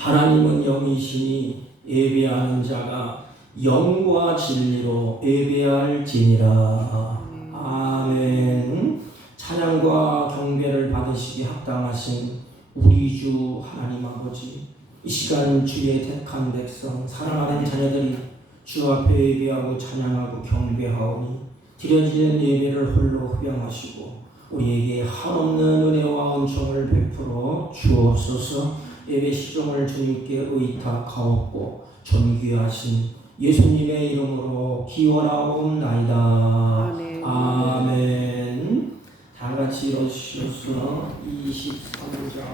하나님은 영이시니 예배하는 자가 영과 진리로 예배할지니라. 아멘. 찬양과 경배를 받으시기 합당하신 우리 주 하나님 아버지, 이 시간 주의 택한 백성 사랑하는 자녀들이 주 앞에 예배하고 찬양하고 경배하오니 드려지는 예배를 홀로 흡양하시고 우리에게 한없는 은혜와 은총을 베풀어 주옵소서. 예배 시종을 주님께 의탁하옵고 존귀하신 예수님의 이름으로 기원하옵나이다. 아멘. 아멘. 다 같이 일어서셔서 23장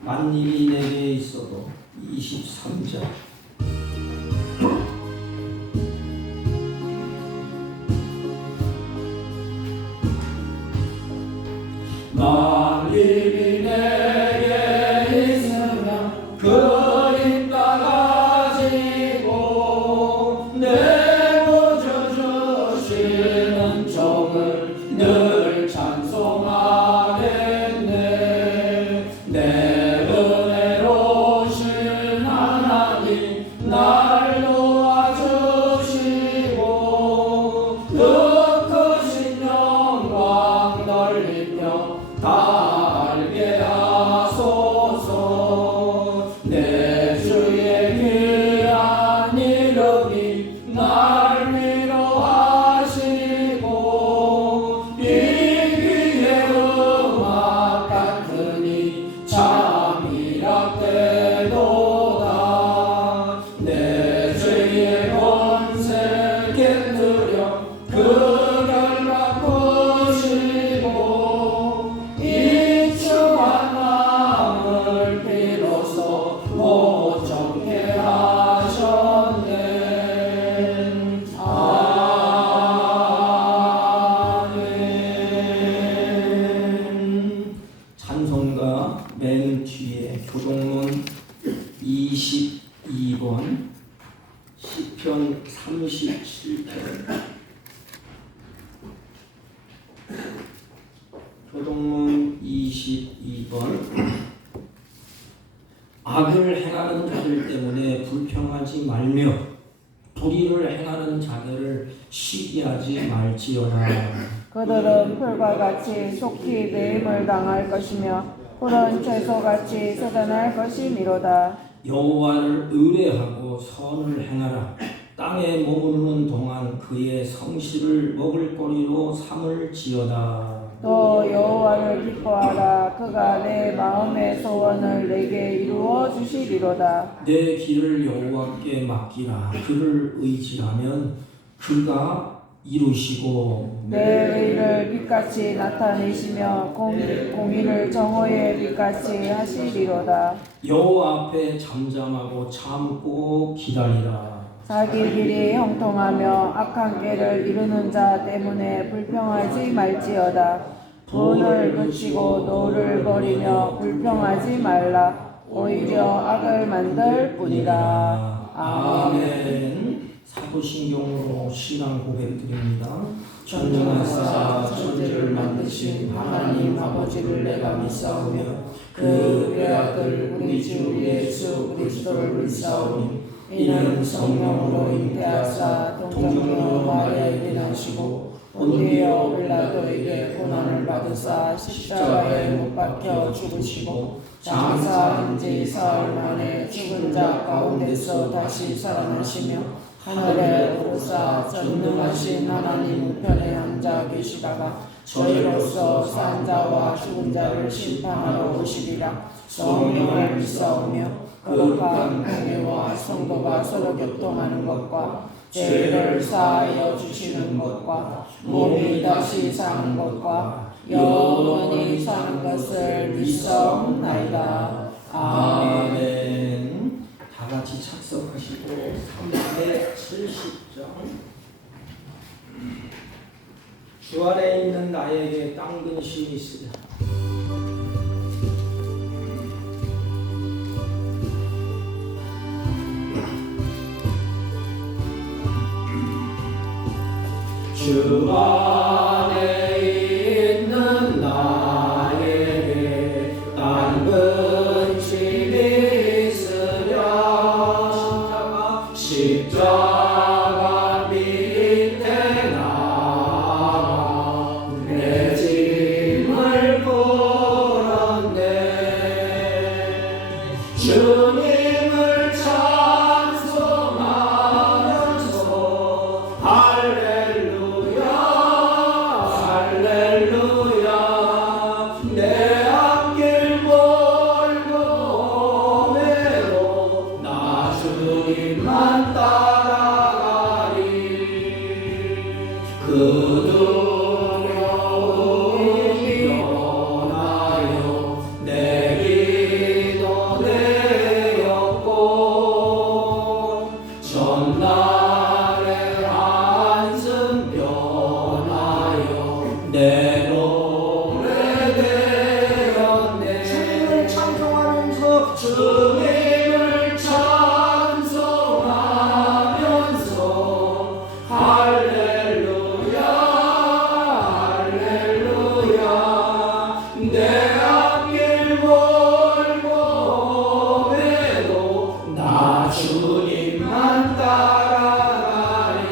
만일이 내게 있어도 23장 만일이 내게 있으면 그 힘 따가지고 내 구주 주시는 종을 늘 찬송하겠네. 내 은혜로우신 하나님 날 도와주시고 그 크신 영광 넓히며 다 알게 하소서. 내 주의 귀한 이름이 날 위로하시고 이 귀의 음악 같으니 참 이랍되도다. 내 죄의 권세 깨뜨려 그 결박 푸시고 이 추한 마음을 비로소 못 정케 하셨네. 아멘. 찬송가 맨 뒤에 교동문 22번 시편 37편 교동문 22번 악을 행하는 자들 때문에 불평하지 말며 불의를 행하는 자들을 시기하지 말지어다. 그들은 풀과 같이 속히 매임을 당할 것이며 푸른 채소같이 쇠단할 것이미로다. 여호와를 의뢰하고 선을 행하라. 땅에 머무르는 동안 그의 성실을 먹을거리로 삼을지어다. 또 여호와를 기뻐하라. 그가 내 마음의 소원을 내게 이루어 주시리로다. 내 길을 여호와께 맡기라. 그를 의지하면 그가 이루시고 내 의를 빛같이 나타내시며 공의를 정오의 빛같이 하시리로다. 여호와 앞에 잠잠하고 참고 기다리라. 자기 길이 형통하며 악한 길을 이루는 자 때문에 불평하지 말지어다. 분을 그치고 노를 버리며 불평하지 말라. 오히려 악을 만들 뿐이라. 아멘. 사도신경으로 신앙 고백드립니다. 전능하사 천지를 만드신 하나님 아버지를 내가 믿사오며 그 외아들 우리 주 예수 그리스도를 믿사오니 이는 성령으로 잉태하사 동정녀 마리아에게 나시고 본디오 빌라도에게 고난을 받으사 십자가에 못 박혀 죽으시고 장사한 지 사흘 만에 죽은 자 가운데서 다시 살아나시며 하늘에 오르사 전능하신 하나님 우편에 앉아 계시다가 저희로서 산 자와 죽은 자를 심판하러 오시리라. 성령을 믿사오며 거룩한 공회와 성도가 서로 교통하는 것과 죄를 사하여 주시는 것과 몸이 다시 사는 것과 영원히 사는 것을 믿사옵나이다. 아멘. 다 같이 착석하시고 370장 주 아래 있는 나에게 땅 근심이 있으랴. 주 안에 있는 나에게 땅 근심이 노래되었네. 주님을 찬송하면서 주님을 찬송하면서 할렐루야 할렐루야 내 앞길 멀고 해도 나 주님만 따라가리.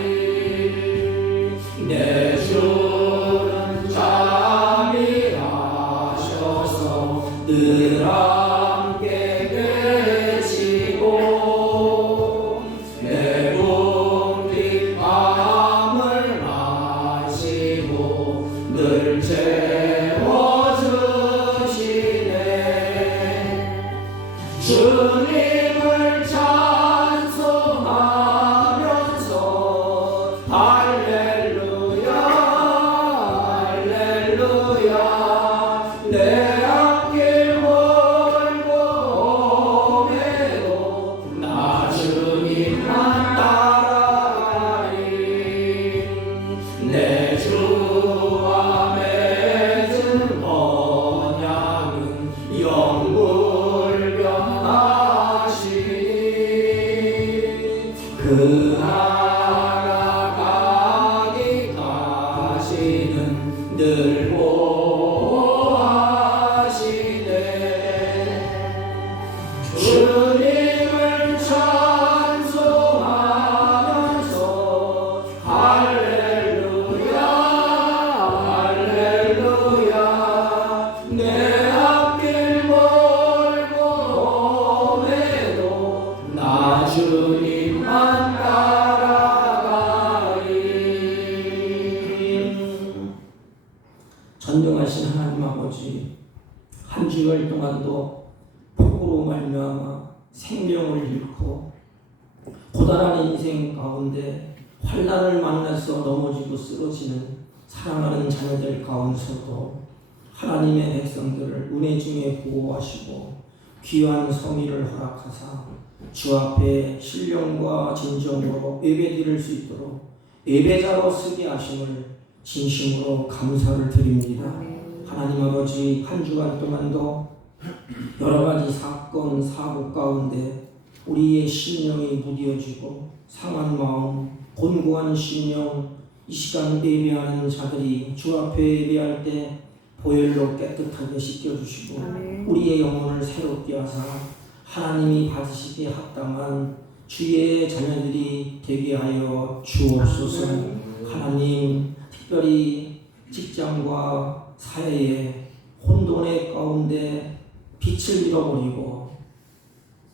내 주는 잠이 하셔서 늘 함께 계시고 내 붐빈 마음을 마시고 늘 채워주시네. 주님을 찬송하면서 할렐루야 할렐루야 내 앞길 멀고 해도 나 주님만 따라가리. 내 주와 맺은 언약은 영불변하시니 그 나아가기까지는 늘 보호하시네. 주님을 찬송하면서 할렐루야 할렐루야 내 앞길 멀고 해도 나 주님만 따라가리. 전능하신 하나님 아버지, 한 주일 동안도 폭우로 말미암아 생명을 잃고 고단한 인생 가운데 환난을 만나서 넘어지고 쓰러지는 사랑하는 자녀들 가운데서도 하나님의 백성들을 은혜 중에 보호하시고 귀한 성의를 허락하사 주 앞에 신령과 진정으로 예배드릴 수 있도록 예배자로 쓰게 하심을 진심으로 감사를 드립니다. 하나님 아버지, 한 주간 동안도 여러 가지 사건, 사고 가운데 우리의 심령이 무뎌지고 상한 마음, 곤고한 심령, 이 시간 예배하는 자들이 주 앞에 예배할 때 보혈로 깨끗하게 씻겨주시고 우리의 영혼을 새롭게 하사 하나님이 받으시기에 합당한 주의 자녀들이 되게 하여 주옵소서. 하나님, 특별히 직장과 사회의 혼돈의 가운데 빛을 잃어버리고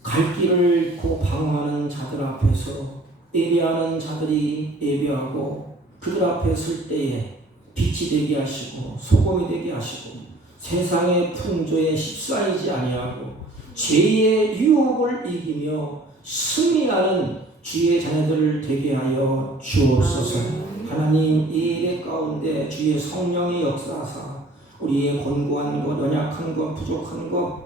갈 길을 잃고 방황하는 자들 앞에서 예배하는 자들이 예배하고 그들 앞에 설 때에 빛이 되게 하시고 소금이 되게 하시고 세상의 풍조에 휩싸이지 아니하고 죄의 유혹을 이기며 승리하는 주의 자녀들을 되게 하여 주옵소서. 하나님, 이 예배 가운데 주의 성령의 역사하사 우리의 곤고한 것, 연약한 것, 부족한 것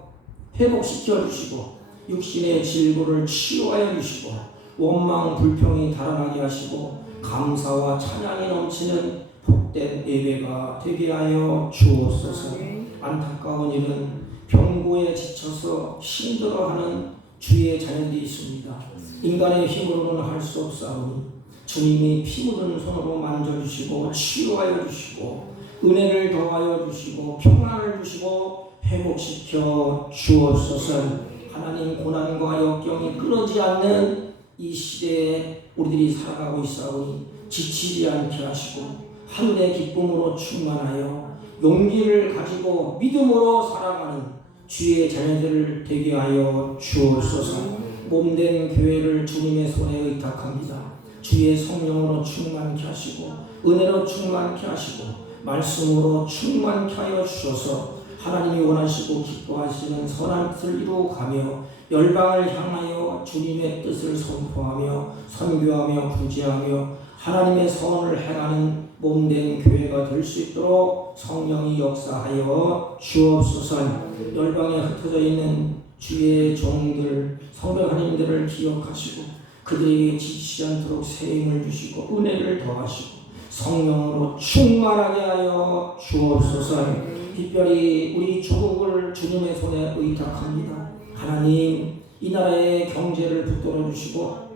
회복시켜 주시고 육신의 질고를 치유하여 주시고 원망 불평이 달아나게 하시고 감사와 찬양이 넘치는 복된 예배가 되게 하여 주옵소서. 안타까운 일은 병고에 지쳐서 힘들어하는 주의 자녀들이 있습니다. 인간의 힘으로는 할 수 없사오니 주님이 피 묻은 손으로 만져주시고 치유하여 주시고 은혜를 더하여 주시고 평안을 주시고 회복시켜 주옵소서. 하나님, 고난과 역경이 끊어지 않는 이 시대에 우리들이 살아가고 있사오니 지치지 않게 하시고 하늘의 기쁨으로 충만하여 용기를 가지고 믿음으로 살아가는 주의 자녀들을 되게 하여 주옵소서. 몸된 교회를 주님의 손에 의탁합니다. 주의 성령으로 충만케 하시고 은혜로 충만케 하시고 말씀으로 충만케 하여 주셔서 하나님이 원하시고 기뻐하시는 선한 뜻을 이루어가며 열방을 향하여 주님의 뜻을 선포하며 선교하며 구제하며 하나님의 선을 행하는 몸된 교회가 될 수 있도록 성령이 역사하여 주옵소서. 열방에 흩어져 있는 주의 종들, 성도 하나님들을 기억하시고 그들에게 지치지 않도록 새 힘을 주시고 은혜를 더하시고 성령으로 충만하게 하여 주옵소서. 특별히 우리 조국을 주님의 손에 의탁합니다. 하나님, 이 나라의 경제를 붙들어 주시고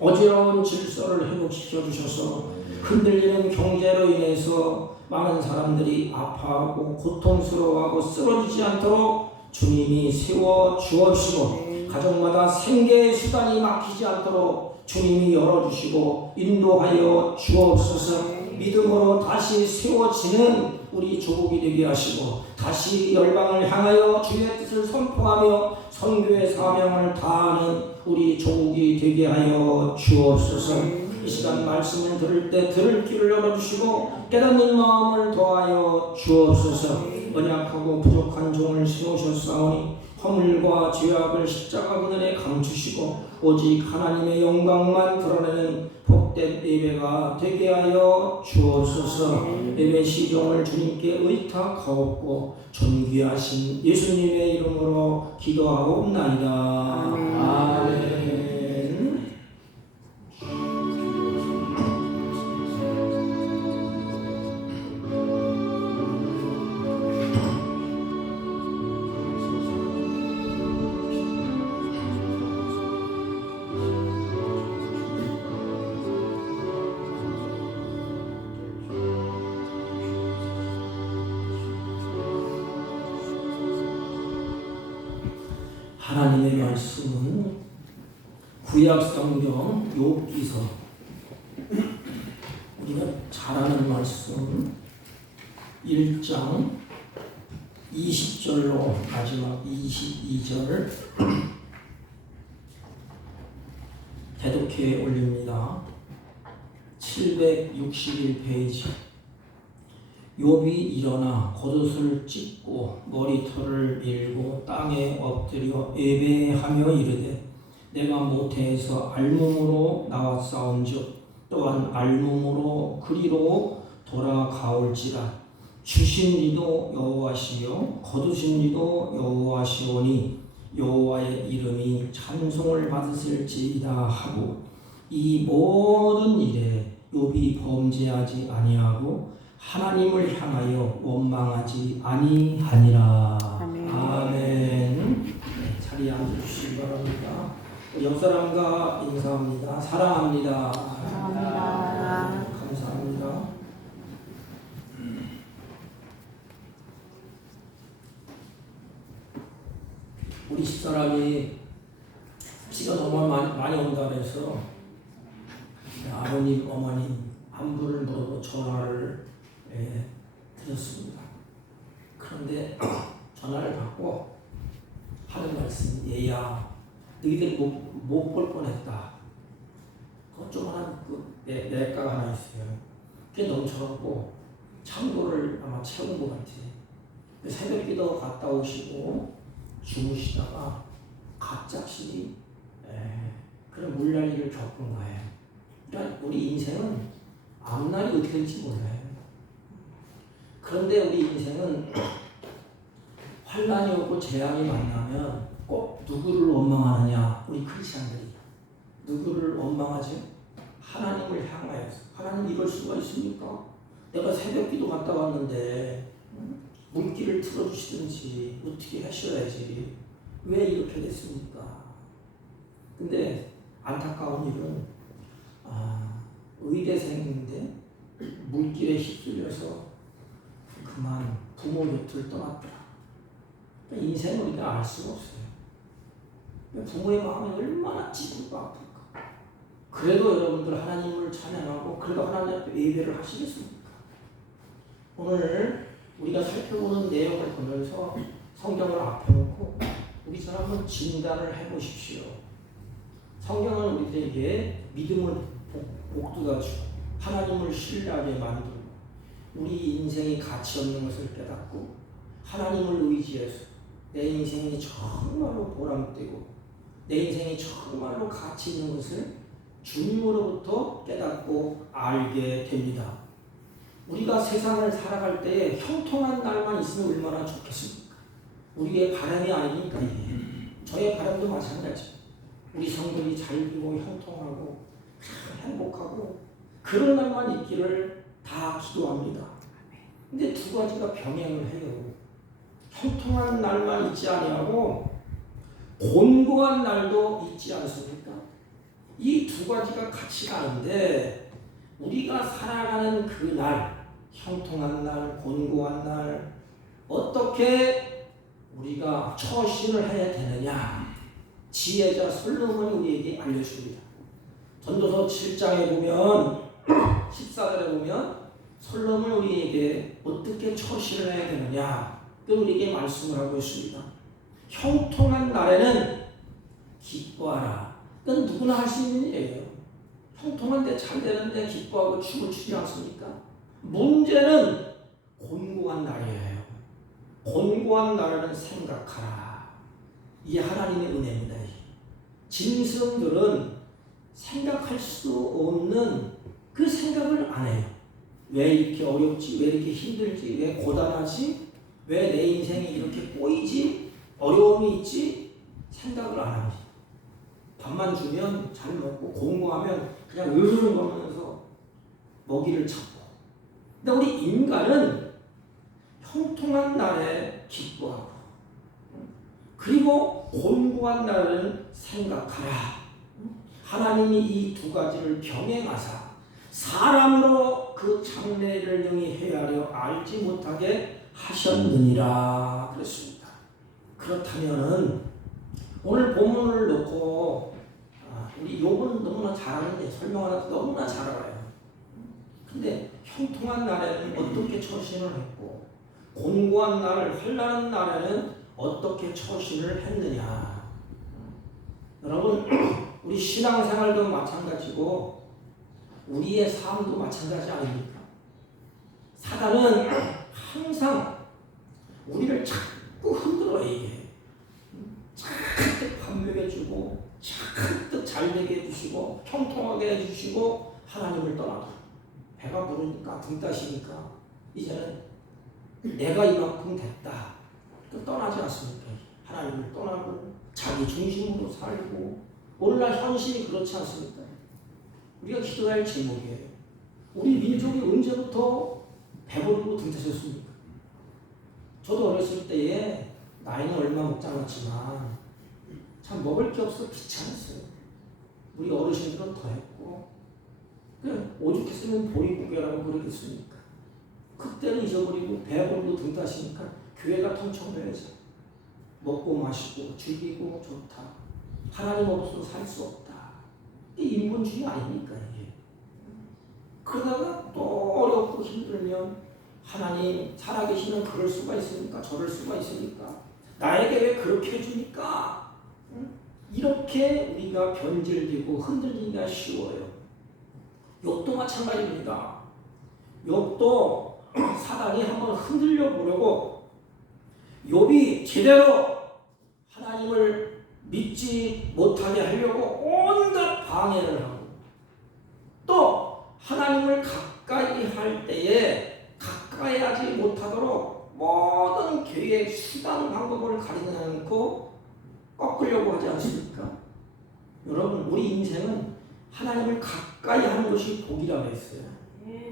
어지러운 질서를 회복시켜 주셔서 흔들리는 경제로 인해서 많은 사람들이 아파하고 고통스러워하고 쓰러지지 않도록 주님이 세워 주옵시고, 가정마다 생계의 수단이 막히지 않도록 주님이 열어주시고 인도하여 주옵소서. 믿음으로 다시 세워지는 우리 조국이 되게 하시고, 다시 열방을 향하여 주의 뜻을 선포하며 선교의 사명을 다하는 우리 조국이 되게 하여 주옵소서. 이 시간 말씀을 들을 때 들을 귀를 열어주시고 깨닫는 마음을 더하여 주옵소서. 언약하고 부족한 종을 세우셨사오니 허물과 죄악을 십자가 그늘에 감추시고 오직 하나님의 영광만 드러내는 복된 예배가 되게 하여 주옵소서. 예배 시종을 주님께 의탁하옵고 존귀하신 예수님의 이름으로 기도하옵나이다. 아멘. 하나님의 말씀은 구약 성경 욥기서, 우리가 잘 아는 말씀 1장 20절로 마지막 22절 대독해 올립니다. 761페이지. 욥이 일어나 겉옷을 찢고 머리털을 밀고 땅에 엎드려 예배하며 이르되 내가 모태에서 알몸으로 나왔사온즉 또한 알몸으로 그리로 돌아가올지라. 주신 이도 여호와시요 거두신 이도 여호와시오니 여호와의 이름이 찬송을 받으실지이다 하고, 이 모든 일에 욥이 범죄하지 아니하고 하나님을 향하여 원망하지 아니하니라. 아멘. 아멘. 네, 자리에 앉으시기 바랍니다. 옆 사람과 인사합니다. 사랑합니다. 감사합니다. 감사합니다. 우리 집사람이 비가 너무 많이 온다 그래서 아버님, 어머님 안부를 물어보 전화를 드렸습니다. 그런데 전화를 받고 하는 말씀이, 얘야, 너희들 못 볼 뻔했다. 그것 조그만한 내과가 하나 있어요. 그게 넘쳐갖고 창고를 아마 채운 것 같아. 새벽기도 갔다 오시고 주무시다가 갑작스레 그런 물난리를 겪은 거예요. 그러니까 우리 인생은 앞날이 어떻게 될지 몰라요. 그런데 우리 인생은 환난이 오고 재앙이 만나면 꼭 누구를 원망하느냐? 우리 크리스찬들이 누구를 원망하죠? 하나님을 향하여서. 하나님 이럴 수가 있습니까? 내가 새벽기도 갔다 왔는데 물길을 틀어주시든지 어떻게 하셔야지 왜 이렇게 됐습니까? 근데 안타까운 일은 의대생인데 물길에 휩쓸려서 그만 부모 곁을 떠났더라. 그러니까 인생을 우리가 알 수가 없어요. 부모의 마음이 얼마나 찌르고 아플까. 그래도 여러분들 하나님을 찬양하고 그래도 하나님 앞에 예배를 하시겠습니까? 오늘 우리가 살펴보는 내용을 보면서 성경을 앞에 놓고 우리 한번 진단을 해보십시오. 성경은 우리들에게 믿음을 복돋아주고 하나님을 신뢰하게 만들고 우리 인생이 가치 없는 것을 깨닫고 하나님을 의지해서 내 인생이 정말로 보람되고 내 인생이 정말로 가치 있는 것을 주님으로부터 깨닫고 알게 됩니다. 우리가 세상을 살아갈 때 형통한 날만 있으면 얼마나 좋겠습니까? 우리의 바람이 아니니까 이게. 저의 바람도 마찬가지. 우리 성들이 잘 되고 형통하고 행복하고 그런 날만 있기를 다 기도합니다. 근데 두 가지가 병행을 해요. 형통한 날만 있지 아니하고 곤고한 날도 있지 않습니까? 이 두 가지가 같이 가는데 우리가 살아가는 그 날, 형통한 날, 곤고한 날 어떻게 우리가 처신을 해야 되느냐? 지혜자 솔로몬이 우리에게 알려줍니다. 전도서 7장에 보면 14절에 보면 솔로몬이 우리에게 어떻게 처신을 해야 되느냐? 그 우리에게 말씀을 하고 있습니다. 형통한 날에는 기뻐하라. 그건 누구나 할 수 있는 일이에요. 형통한데 잘 되는데 기뻐하고 춤을 추지 않습니까? 문제는 곤고한 날이에요. 곤고한 날에는 생각하라. 이게 하나님의 은혜입니다. 짐승들은 생각할 수 없는 그 생각을 안 해요. 왜 이렇게 어렵지? 왜 이렇게 힘들지? 왜 고단하지? 왜 내 인생이 이렇게 꼬이지? 어려움이 있지? 생각을 안 합니다. 밥만 주면 잘 먹고 공부하면 그냥 으르렁 거면서 먹이를 찾고. 근데 우리 인간은 형통한 날에 기뻐하고 그리고 곤고한 날은 생각하라. 하나님이 이 두 가지를 병행하사 사람으로 그 장래를 능히 헤아려 알지 못하게 하셨느니라 그랬습니다. 그렇다면은 오늘 본문을 놓고 우리 욥은 너무나 잘 아는데 설명하는 너무나 잘 알아요. 근데 형통한 날에는 어떻게 처신을 했고 곤고한 날, 환난한 날에는 어떻게 처신을 했느냐. 여러분 우리 신앙생활도 마찬가지고 우리의 삶도 마찬가지 아닙니까? 사단은 항상 우리를 자꾸 흔들어 이게 잔뜩 밥 먹여주고 잔뜩 잘되게 해주시고 형통하게 해주시고 하나님을 떠나고 배가 부르니까 등 따시니까 이제는 내가 이만큼 됐다. 떠나지 않습니까? 하나님을 떠나고 자기 중심으로 살고 오늘날 현실이 그렇지 않습니까? 우리가 기도해야 할 제목이에요. 우리 민족이 언제부터 배부르고 등타셨습니까? 저도 어렸을 때에 나이는 얼마 먹지 않았지만 참 먹을 게 없어 귀찮았어요. 우리 어르신들은 더 했고 그냥 오죽했으면 보리고개라고 그러겠습니까? 그때는 잊어버리고 배부르고 등따시니까 교회가 통청돼야죠. 먹고 마시고 즐기고 좋다. 하나님 없어도 살 수 없다. 이게 인본주의 아닙니까 이게? 그러다가 또 어렵고 힘들면 하나님 살아계시면 그럴 수가 있습니까? 저럴 수가 있습니까? 나에게 왜 그렇게 해주니까? 이렇게 우리가 변질되고 흔들리기가 쉬워요. 욥도 마찬가지입니다. 욥도 사단이 한번 흔들려 보려고 욥이 제대로 하나님을 믿지 못하게 하려고 온갖 방해를 하고 또 하나님을 가까이 할 때에 가까이 하지 못하도록 모든 계획, 수단, 방법을 가리지 않고 꺾으려고 하지 않습니까? 여러분 우리 인생은 하나님을 가까이 하는 것이 복이라고 했어요.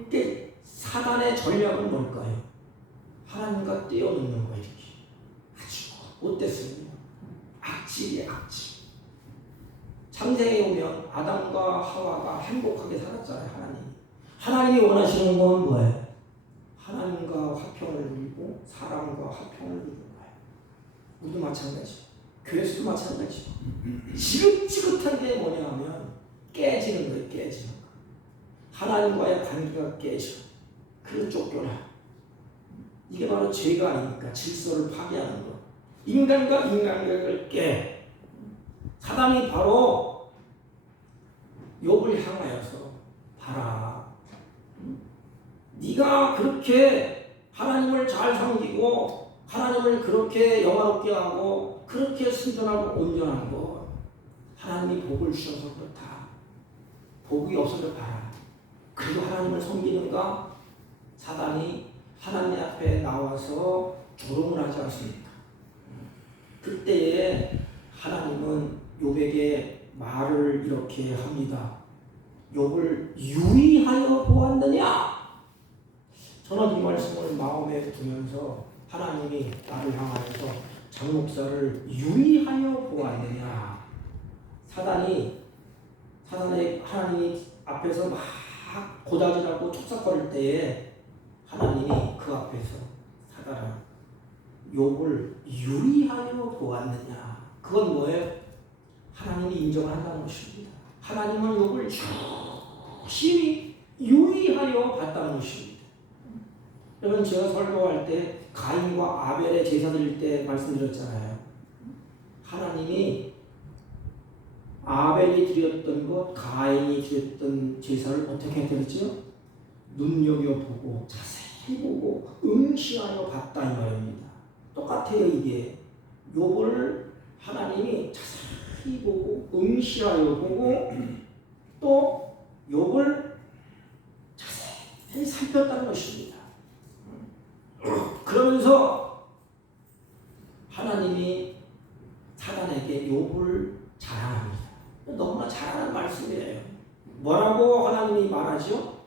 그게 사단의 전략은 뭘까요? 하나님과 떼어놓는 거예요. 이렇게 아주 못됐습니다. 악질이에요. 악질. 창세기에 오면 아담과 하와가 행복하게 살았잖아요. 하나님이 원하시는 건 뭐예요? 하나님과 화평을 누리고 사람과 화평을 누리는 거예요. 우리도 마찬가지. 교회에서도 마찬가지. 지긋지긋한 게 뭐냐 하면 깨지는 거예요. 깨지는 거. 하나님과의 관계가 깨져. 그래서 쫓겨나. 이게 바로 죄가 아닙니까? 질서를 파괴하는 거. 인간과 인간관계를 깨. 사단이 바로 욥을 향하여서 봐라. 네가 그렇게 하나님을 잘 섬기고 하나님을 그렇게 영화롭게 하고 그렇게 순전하고 온전한 거 하나님이 복을 주셔서 그렇다. 복이 없어도 봐라. 그리고 하나님을 섬기는가? 사단이 하나님 앞에 나와서 조롱을 하지 않습니까? 그때에 하나님은 욥에게 말을 이렇게 합니다. 욥을 유의하여 보았느냐? 저는 이 말씀을 마음에 두면서 하나님이 나를 향하여서 장 목사를 유의하여 보았느냐. 사단이 하나님이 앞에서 막 고다지라고 촉삭거릴 때에 하나님이 그 앞에서 사단아 욥을 유의하여 보았느냐. 그건 뭐예요? 하나님이 인정을 한다는 것입니다. 하나님은 욥을 열심히 유의하여 봤다는 것입니다. 여러분 제가 설교할 때 가인과 아벨의 제사 드릴 때 말씀드렸잖아요. 하나님이 아벨이 드렸던 것, 가인이 드렸던 제사를 어떻게 드렸죠? 눈여겨보고 자세히 보고 응시하여 봤다 이 말입니다. 똑같아요 이게. 욥을 하나님이 자세히 보고 응시하여 보고 또 욥을 자세히 살폈다는 것입니다. 그러면서 하나님이 사단에게 욥을 자랑합니다. 너무나 잘하는 말씀이에요. 뭐라고 하나님이 말하죠?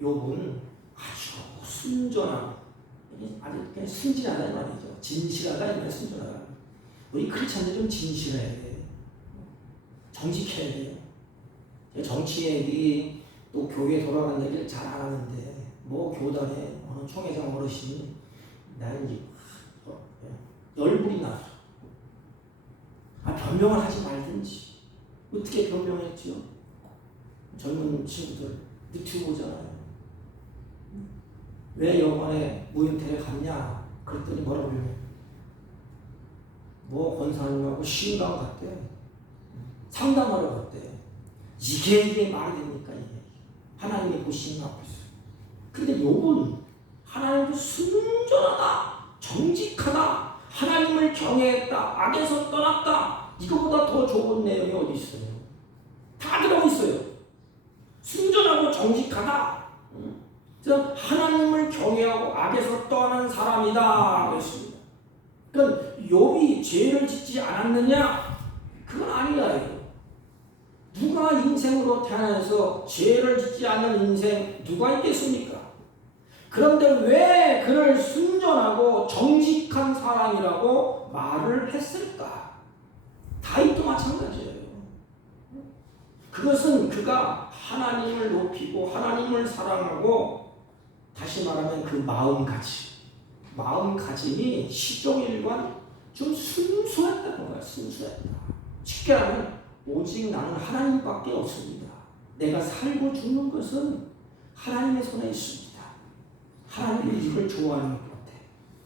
욥은 아주 순전하고 아주 그냥 순진하다 이 말이죠. 진실하다 이 말, 순전하다. 우리 크리스찬들 좀 진실해야 돼. 정직해야 돼요. 정치 얘기 또 교회 돌아가는 얘기를 잘 안 하는데 뭐 교단에 어느 총회장 어르신이 나는 이제 열불이 나서 변명을 하지 말든지. 어떻게 변명했지요? 젊은 친구들 유튜브 보잖아요. 왜 여관에 무인텔에 갔냐? 그랬더니 뭐라고 해요? 뭐 권사님하고 신강 갔대. 상담하러 갔대. 이게 말이 됩니까? 이게 하나님이 보시는 앞에서. 근데 욥은 하나님도 순전하다, 정직하다, 하나님을 경외했다, 악에서 떠났다. 이거보다 더 좋은 내용이 어디 있어요? 다 들어가 있어요. 순전하고 정직하다. 그래서 하나님을 경외하고 악에서 떠난 사람이다 그랬습니다. 그러니까 욥이 죄를 짓지 않았느냐? 그건 아니야. 이거. 누가 인생으로 태어나서 죄를 짓지 않는 인생 누가 있겠습니까? 그런데 왜 그를 순전하고 정직한 사람이라고 말을 했을까? 다윗도 마찬가지예요. 그것은 그가 하나님을 높이고 하나님을 사랑하고 다시 말하면 그 마음가짐이 시종일관 좀 순수했다는 거야. 순수했다. 쉽게 하면 오직 나는 하나님밖에 없습니다. 내가 살고 죽는 것은 하나님의 손에 있습니다. 하나님이 이걸 좋아하는 것 같아.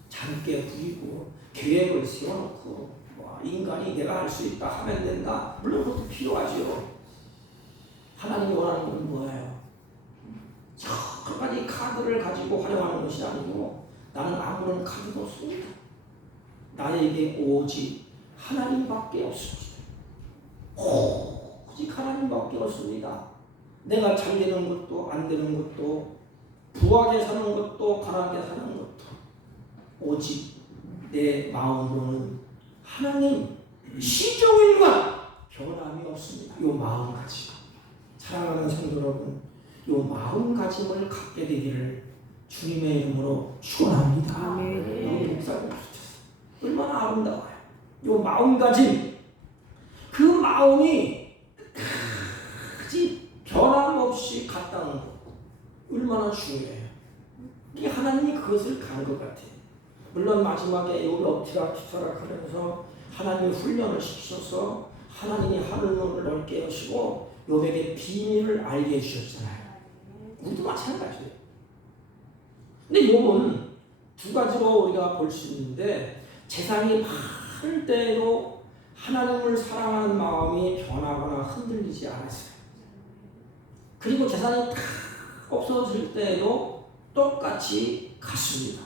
잠깨 부리고 계획을 세워놓고 인간이 내가 할 수 있다 하면 된다. 물론 그것도 필요하죠. 하나님이 원하는 건 뭐예요? 여러 가지 카드를 가지고 활용하는 것이 아니고 나는 아무런 카드도 없습니다. 나에게 오직 하나님밖에 없습니다. 오직 하나님밖에 없습니다. 내가 잘 되는 것도 안 되는 것도 부하게 사는 것도 가난하게 사는 것도 오직 내 마음으로는 하나님 시종일관 변함이 없습니다. 이 마음가짐. 사랑하는 성도 여러분, 이 마음가짐을 갖게 되기를 주님의 이름으로 축원합니다. 아멘. 목사님 얼마나 아름다워요. 이 마음가짐, 그 마음이 끝까지 변함없이 같다는 것 얼마나 중요해요. 이게 하나님이 그것을 가는 것 같아요. 물론 마지막에 욥이 엎치락치락하면서 하나님이 훈련을 시키셔서 하나님이 하늘문을 넓게 여시고 욥에게 비밀을 알게 해주셨잖아요. 우리도 마찬가지예요. 근데 욥은 두 가지로 우리가 볼 수 있는데 세상이 많을 때에도 하나님을 사랑하는 마음이 변하거나 흔들리지 않았어요. 그리고 재산이 다 없어질 때에도 똑같이 갔습니다.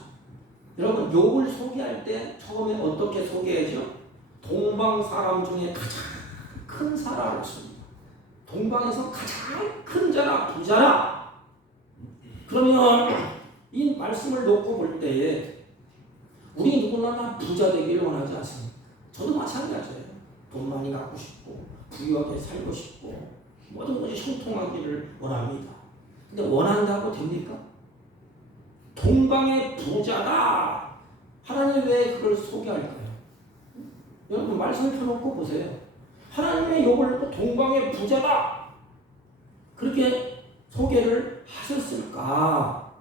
여러분 욥을 소개할 때 처음에 어떻게 소개하죠? 동방 사람 중에 가장 큰 사라고 했습니다. 동방에서 가장 큰 자라, 부자라. 그러면 이 말씀을 놓고 볼 때에 우리 누구나 부자 되기를 원하지 않습니까? 저도 마찬가지예요. 돈 많이 갖고 싶고 부유하게 살고 싶고 모든 것이 형통하기를 원합니다. 근데 원한다고 됩니까? 동방의 부자다. 하나님 왜 그걸 소개할까요? 여러분 말씀 펴놓고 보세요. 하나님의 욥을 놓고 동방의 부자다. 그렇게 소개를 하셨을까?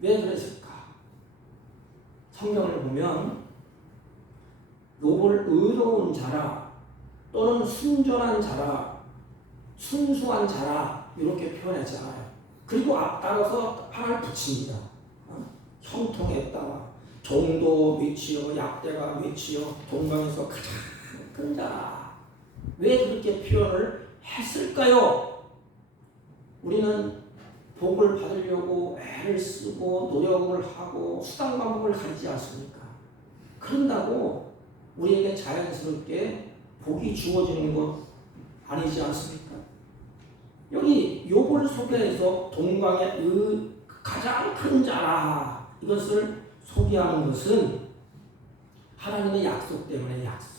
왜 그랬을까? 성경을 보면 욥을 의로운 자라 또는 순전한 자라 순수한 자라 이렇게 표현하지 않아요. 그리고 앞따라서 하나를 붙입니다. 형통했다. 종도 위치요 약대가 위치요 동방에서 가장 큰 자라. 왜 그렇게 표현을 했을까요? 우리는 복을 받으려고 애를 쓰고 노력을 하고 수단 방법을 가지지 않습니까? 그런다고 우리에게 자연스럽게 복이 주어지는 것 아니지 않습니까? 여기 욥을 소개해서 동방의 가장 큰 자라 이것을 소개하는 것은 하나님의 약속 때문에 약속.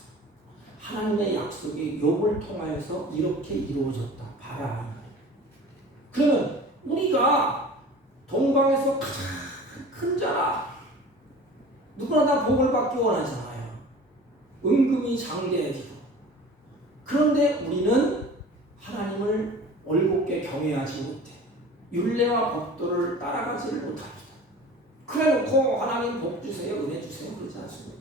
하나님의 약속이 욥을 통하여서 이렇게 이루어졌다. 봐라. 그러면 우리가 동방에서 가장 큰 자라. 누구나 다 복을 받기 원하잖아요. 은금이 장대해지고. 그런데 우리는 하나님을 올곧게 경외하지 못해. 율례와 법도를 따라가지를 못합니다. 그래놓고 하나님 복 주세요, 은혜 주세요 그러지 않습니까?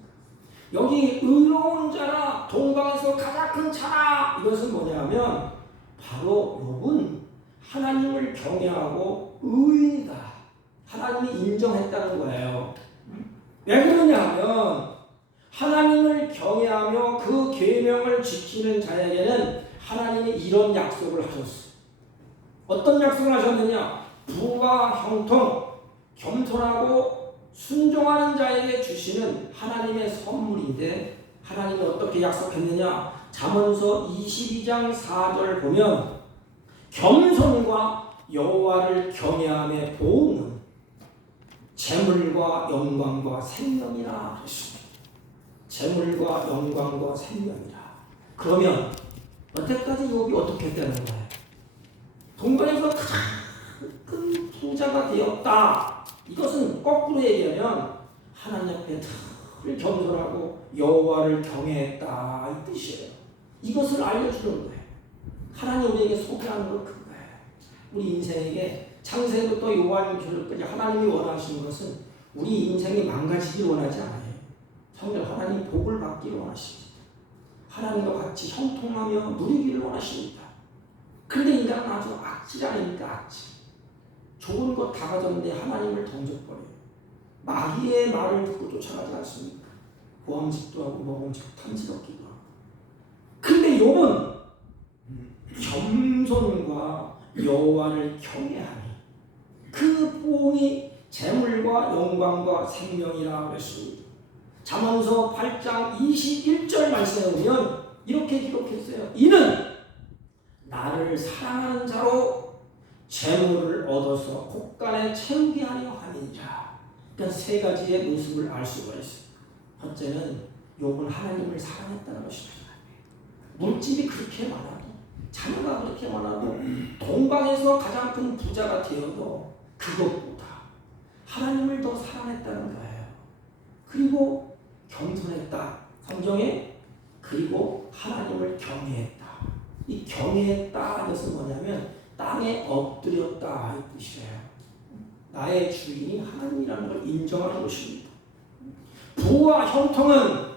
여기 의로운 자라, 동방에서 가장 큰 자라 이것은 뭐냐면 바로 욥은 하나님을 경외하고 의인이다. 하나님이 인정했다는 거예요. 왜 그러냐 하면 하나님을 경외하며 그 계명을 지키는 자에게는 하나님이 이런 약속을 하셨어요. 어떤 약속을 하셨느냐? 부와 형통, 겸손하고 순종하는 자에게 주시는 하나님의 선물인데 하나님이 어떻게 약속했느냐? 잠언서 22장 4절 보면 겸손과 여호와를 경외함의 보응은 재물과 영광과 생명이라 그랬습니다. 재물과 영광과 생명이라. 그러면 여태까지 욥이 어떻게 했다는 거예요? 동방에서 가장 큰 부자가 되었다. 이것은 거꾸로 얘기하면 하나님 앞에 늘 겸손하고 여호와를 경외했다 이 뜻이에요. 이것을 알려주는 거예요. 하나님 우리에게 소개하는 것 그거예요. 우리 인생에게 창세부터 요한계시록까지 하나님이 원하시는 것은 우리 인생이 망가지길 원하지 않아요. 성경 하나님 복을 받기를 원하십니다. 하나님과 같이 형통하며 누리기를 원하십니다. 그런데 인간은 아주 악질 아닙니까? 악질. 좋은 것 다 가졌는데 하나님을 던져버려요. 마귀의 말을 듣고 쫓아가지 않습니까? 보암직도 하고 먹음직도 탐스럽기도 하고. 그런데 욥은 겸손과 여호와를 경외하니 그 보응이 재물과 영광과 생명이라 그랬습니다. 잠언서 8장 21절 말씀에 보면 이렇게 기록했어요. 이는 나를 사랑하는 자로 재물을 얻어서 곳간에 채우게 하려 함이니라. 그러니까 세 가지의 모습을 알 수가 있어요. 첫째는 욥은 하나님을 사랑했다는 것입니다. 물질이 그렇게 많아도 자녀가 그렇게 많아도 동방에서 가장 큰 부자가 되어도 그것보다 하나님을 더 사랑했다는 거예요. 그리고 겸손했다. 성경에 그리고 하나님을 경외했다. 이 경외했다 이것은 뭐냐면 땅에 엎드렸다 이 뜻이에요. 나의 주인이 하나님이라는 걸 인정하는 것입니다. 부와 형통은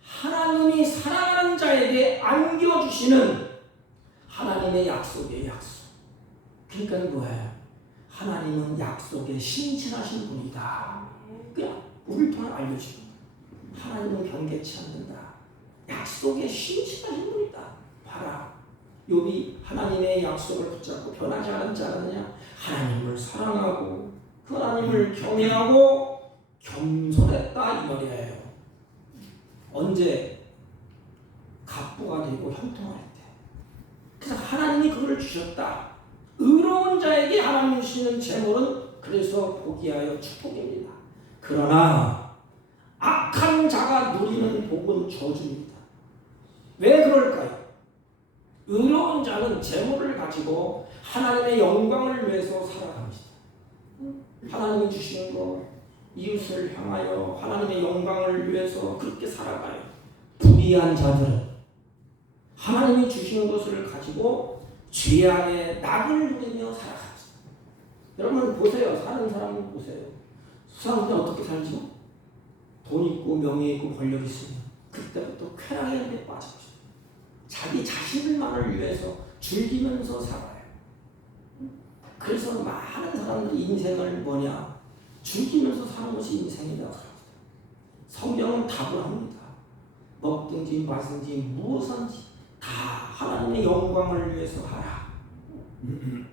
하나님이 사랑하는 자에게 안겨주시는 하나님의 약속의 약속. 그러니까 뭐예요? 하나님은 약속에 신실하신 분이다. 그냥 우리를 통해 알려주는 거예요. 하나님은 변개치 않는다. 약속에 신실하신 분이다. 봐라. 욥이 하나님의 약속을 붙잡고 변하지 않지 않았느냐? 하나님을 사랑하고 그 하나님을 경외하고 겸손했다 이 말이에요. 언제? 갑부가 되고 형통할 때. 그래서 하나님이 그걸 주셨다. 의로운 자에게 하나님 주시는 재물은 그래서 복이하여 축복입니다. 그러나 악한 자가 누리는 복은 저주입니다. 왜 그럴까요? 의로운 자는 재물을 가지고 하나님의 영광을 위해서 살아갑니다. 하나님이 주시는 것, 이웃을 향하여 하나님의 영광을 위해서 그렇게 살아가요. 불의한 자들은 하나님이 주시는 것을 가지고 죄악의 낙을 누리며 살아가죠. 여러분 보세요. 사는 사람은 보세요. 사람들이 어떻게 살죠? 돈 있고 명예 있고 권력 있으면 그때부터 쾌락에 데 빠져요. 자기 자신만을 위해서 즐기면서 살아요. 그래서 많은 사람들이 인생을 뭐냐? 즐기면서 사는 것이 인생이라고 합니다. 성경은 답을 합니다. 먹든지 마든지 무엇인지 다 하나님의 영광을 위해서 하라.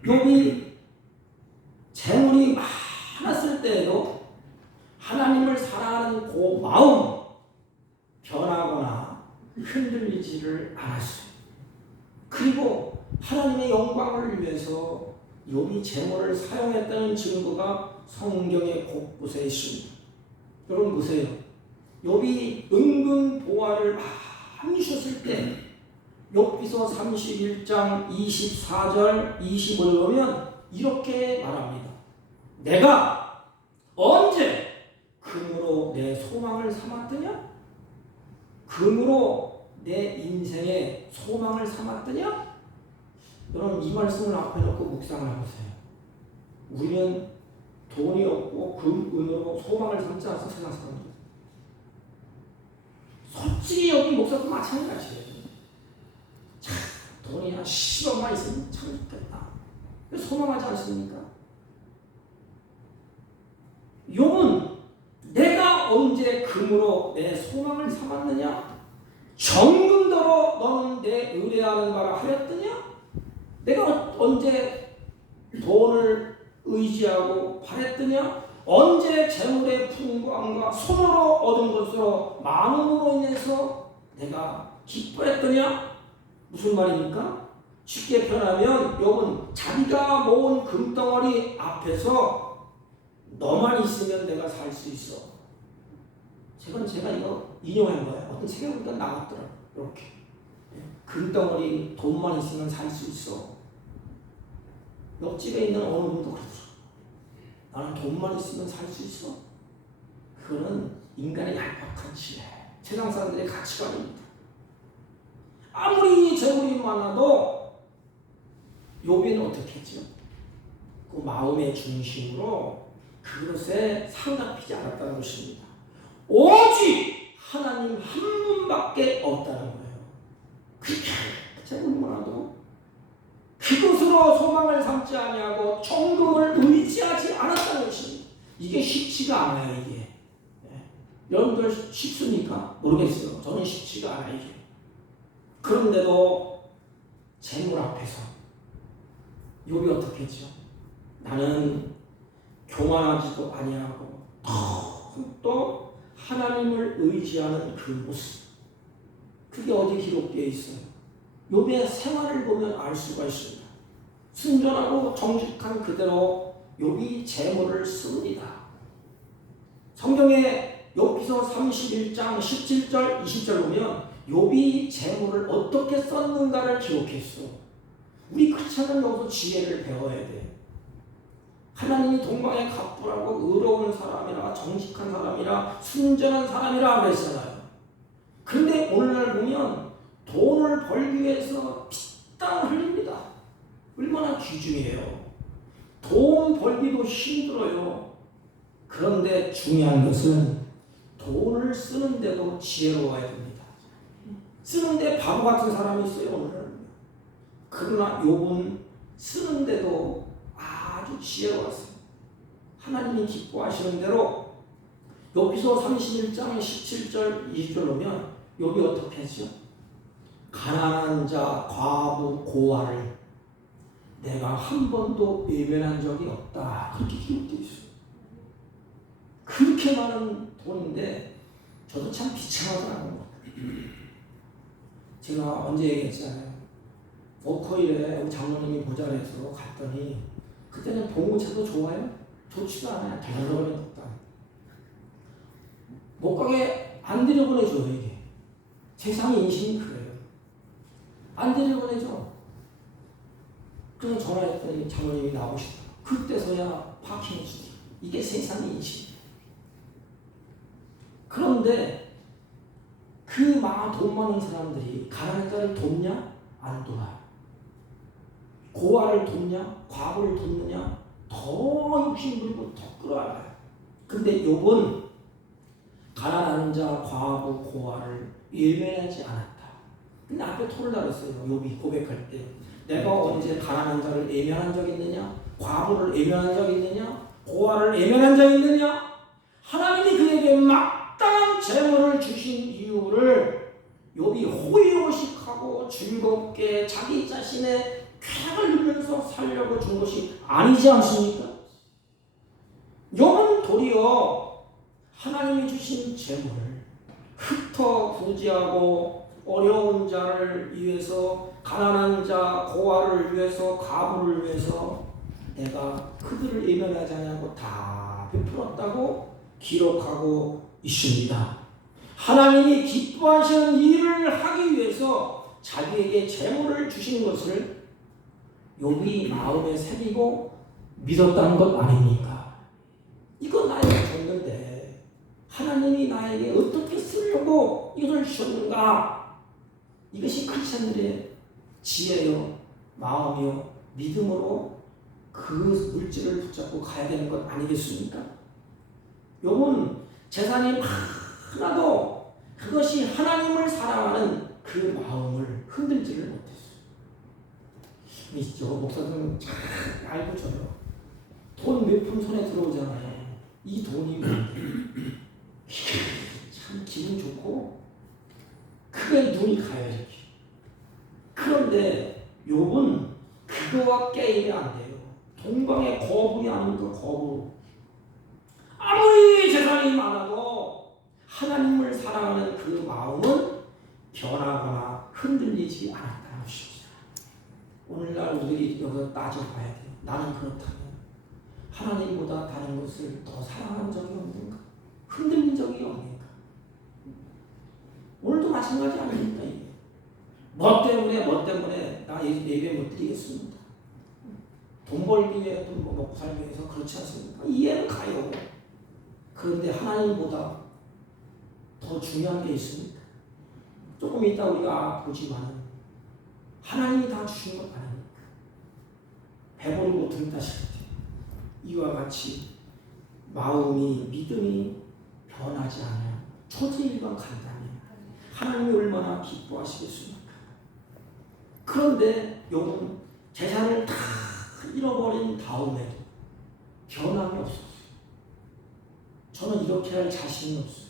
욥이 재물이 많았을 때에도 하나님을 사랑하는 그 마음 변하거나 흔들리지를 않았어요. 그리고 하나님의 영광을 위해서 욥이 재물을 사용했다는 증거가 성경의 곳곳에 있습니다. 여러분 보세요. 욥이 은근 보화를 많이 주셨을 때 욥기서 31장 24절 25절 보면 이렇게 말합니다. 내가 언제 금으로 내 소망을 삼았더냐? 금으로 내 인생의 소망을 삼았더냐? 여러분 이 말씀을 앞에 놓고 묵상을 해보세요. 우리는 돈이 없고 금, 은으로 소망을 삼지 않아서 세상 사람들. 솔직히 여기 목사도 마찬가지예요. 참 돈이 한 10억만 있으면 참 좋겠다. 소망하지 않습니까? 욥은 내가 언제 금으로 내 소망을 삼았느냐? 정금더러 너는 내 의뢰하는 바라 하였더냐? 내가 언제 돈을 의지하고 바랬더냐? 언제 재물의 풍광과 손으로 얻은 것으로 많음으로 인해서 내가 기뻐했더냐? 무슨 말입니까? 쉽게 표현하면 욥은 자기가 모은 금덩어리 앞에서 너만 있으면 내가 살 수 있어. 제가 이거 인용한 거예요. 어떤 책에 보니까 나왔더라고요. 이렇게 금덩어리 돈만 있으면 살 수 있어. 옆집에 있는 어느 분도 그렇죠. 나는 돈만 있으면 살 수 있어. 그거는 인간의 얄팍한 지혜, 세상 사람들의 가치관입니다. 아무리 재물이 많아도 욥은 어떻게 했죠? 그 마음의 중심으로 그것에 사로잡히지 않았다는 것입니다. 오직 하나님 한 분밖에 없다는 거예요. 그렇게 재물이 많아도 그것으로 소망을 삼지 아니하고 정금을 의지하지 않았다는 것입니다. 이게 쉽지가 않아요. 이게 여러분들 쉽습니까? 모르겠어요. 저는 쉽지가 않아요. 이게. 그런데도 재물 앞에서 욥이 어떻게 했죠? 나는 교만하지도 아니하고 또 하나님을 의지하는 그 모습, 그게 어디 기록되어 있어요? 욥의 생활을 보면 알 수가 있습니다. 순전하고 정직한 그대로 욥이 재물을 씁니다. 성경에 욥기서 31장 17절 20절 보면 욥이 재물을 어떻게 썼는가를 기록했어. 우리 크리스천은 여기서 지혜를 배워야 돼. 하나님이 동방의 갑부라고 의로운 사람이라 정직한 사람이라 순전한 사람이라 그랬잖아요. 그런데 오늘날 보면 돈을 벌기 위해서 피땀을 흘립니다. 얼마나 귀중해요. 돈 벌기도 힘들어요. 그런데 중요한 것은 돈을 쓰는데도 지혜로워야 됩니다. 쓰는데 바보 같은 사람이 있어요. 오늘날. 그러나 욥은 쓰는데도 아주 지혜로웠어요. 하나님이 기뻐하시는 대로 욥기서 31장 17절 20절 보면 욥이 어떻게 했죠? 가난한 자, 과부, 고아를 내가 한 번도 외면한 적이 없다. 그렇게 기록되어 있어요. 그렇게 많은 돈인데 저도 참 비참하더라고요. 제가 언제 얘기했잖아요. 워커힐에 우리 장모님이 모자라서 갔더니 그때는 봉고차도 좋아요? 좋지도 않아요. 덜덜덜 없다. 못 가게 안 들여보내줘요. 이게 세상의 인심이 그래요. 안 들여보내줘. 그래서 전화했더니 장모님이 나오시더라고요. 그때서야 파킹해주지. 이게 세상의 인식이에요. 그런데 그 돈 많은 사람들이 가난한 자를 돕냐? 안 돕아. 고아를 돕냐? 과부를 돕느냐? 더 욕심부리고 더 끌어안아요. 근데 욥은 가난한 자, 과부, 고아를 외면하지 않았다. 근데 앞에 토를 달았어요. 욥이 고백할 때. 내가 언제 가난한 자를 외면한 적이 있느냐? 과부를 외면한 적이 있느냐? 고아를 외면한 적이 있느냐? 하나님이 그에게 마땅한 재물을 주신 이유를 욥이 호의호식하고 즐겁게 자기 자신의 쾌락을 누리면서 살려고 준 것이 아니지 않습니까? 욥은 도리어 하나님이 주신 재물을 흩어 부지하고 어려운 자를 위해서, 가난한 자, 고아를 위해서, 과부를 위해서 내가 그들을 외면하지 않냐고 다 베풀었다고 기록하고 있습니다. 하나님이 기뻐하시는 일을 하기 위해서 자기에게 재물을 주신 것을 욥이 마음에 새기고 믿었다는 것 아닙니까? 이거 나에게 줬는데 하나님이 나에게 어떻게 쓰려고 이걸 주셨는가? 이것이 크리스천들의 지혜요, 마음이요, 믿음으로 그 물질을 붙잡고 가야 되는 것 아니겠습니까? 욥은 재산이 하나도 그것이 하나님을 사랑하는 그 마음을 흔들지를 못했어요. 저 목사들은 잘 알고 줘요. 돈 몇 푼 손에 들어오잖아요. 이 돈이 참 기분 좋고 크게 눈이 가요 이렇게. 그런데 욥은 그거와 게임이 안 돼요. 동방의 거북이 아닙니까? 거북. 아무리 재산이 많아도 하나님을 사랑하는 그 마음은 변하거나 흔들리지 않았다는 것입니다. 오늘날 우리들이 여기서 따져봐야 돼요. 나는 그렇다면 하나님보다 다른 것을 더 사랑한 적이 없는가? 흔들린 적이 없는가? 오늘도 마찬가지 아닙니까? 이게 뭐 때문에 나 예배 못 드리겠습니다. 돈 벌기 위해 또 먹고 살기 위해서 그렇지 않습니까? 이해는 가요. 그런데 하나님보다 더 중요한 게 있습니까? 조금 이따 우리가 보지만 하나님이 다 주신 것 아닙니까? 배부르고 들다실 때 이와 같이 마음이, 믿음이 변하지 않아요. 초지일관 간다면 하나님이 얼마나 기뻐하시겠습니까? 그런데 욥은 재산을 다 잃어버린 다음에도 변함이 없었어요. 저는 이렇게 할 자신이 없어요.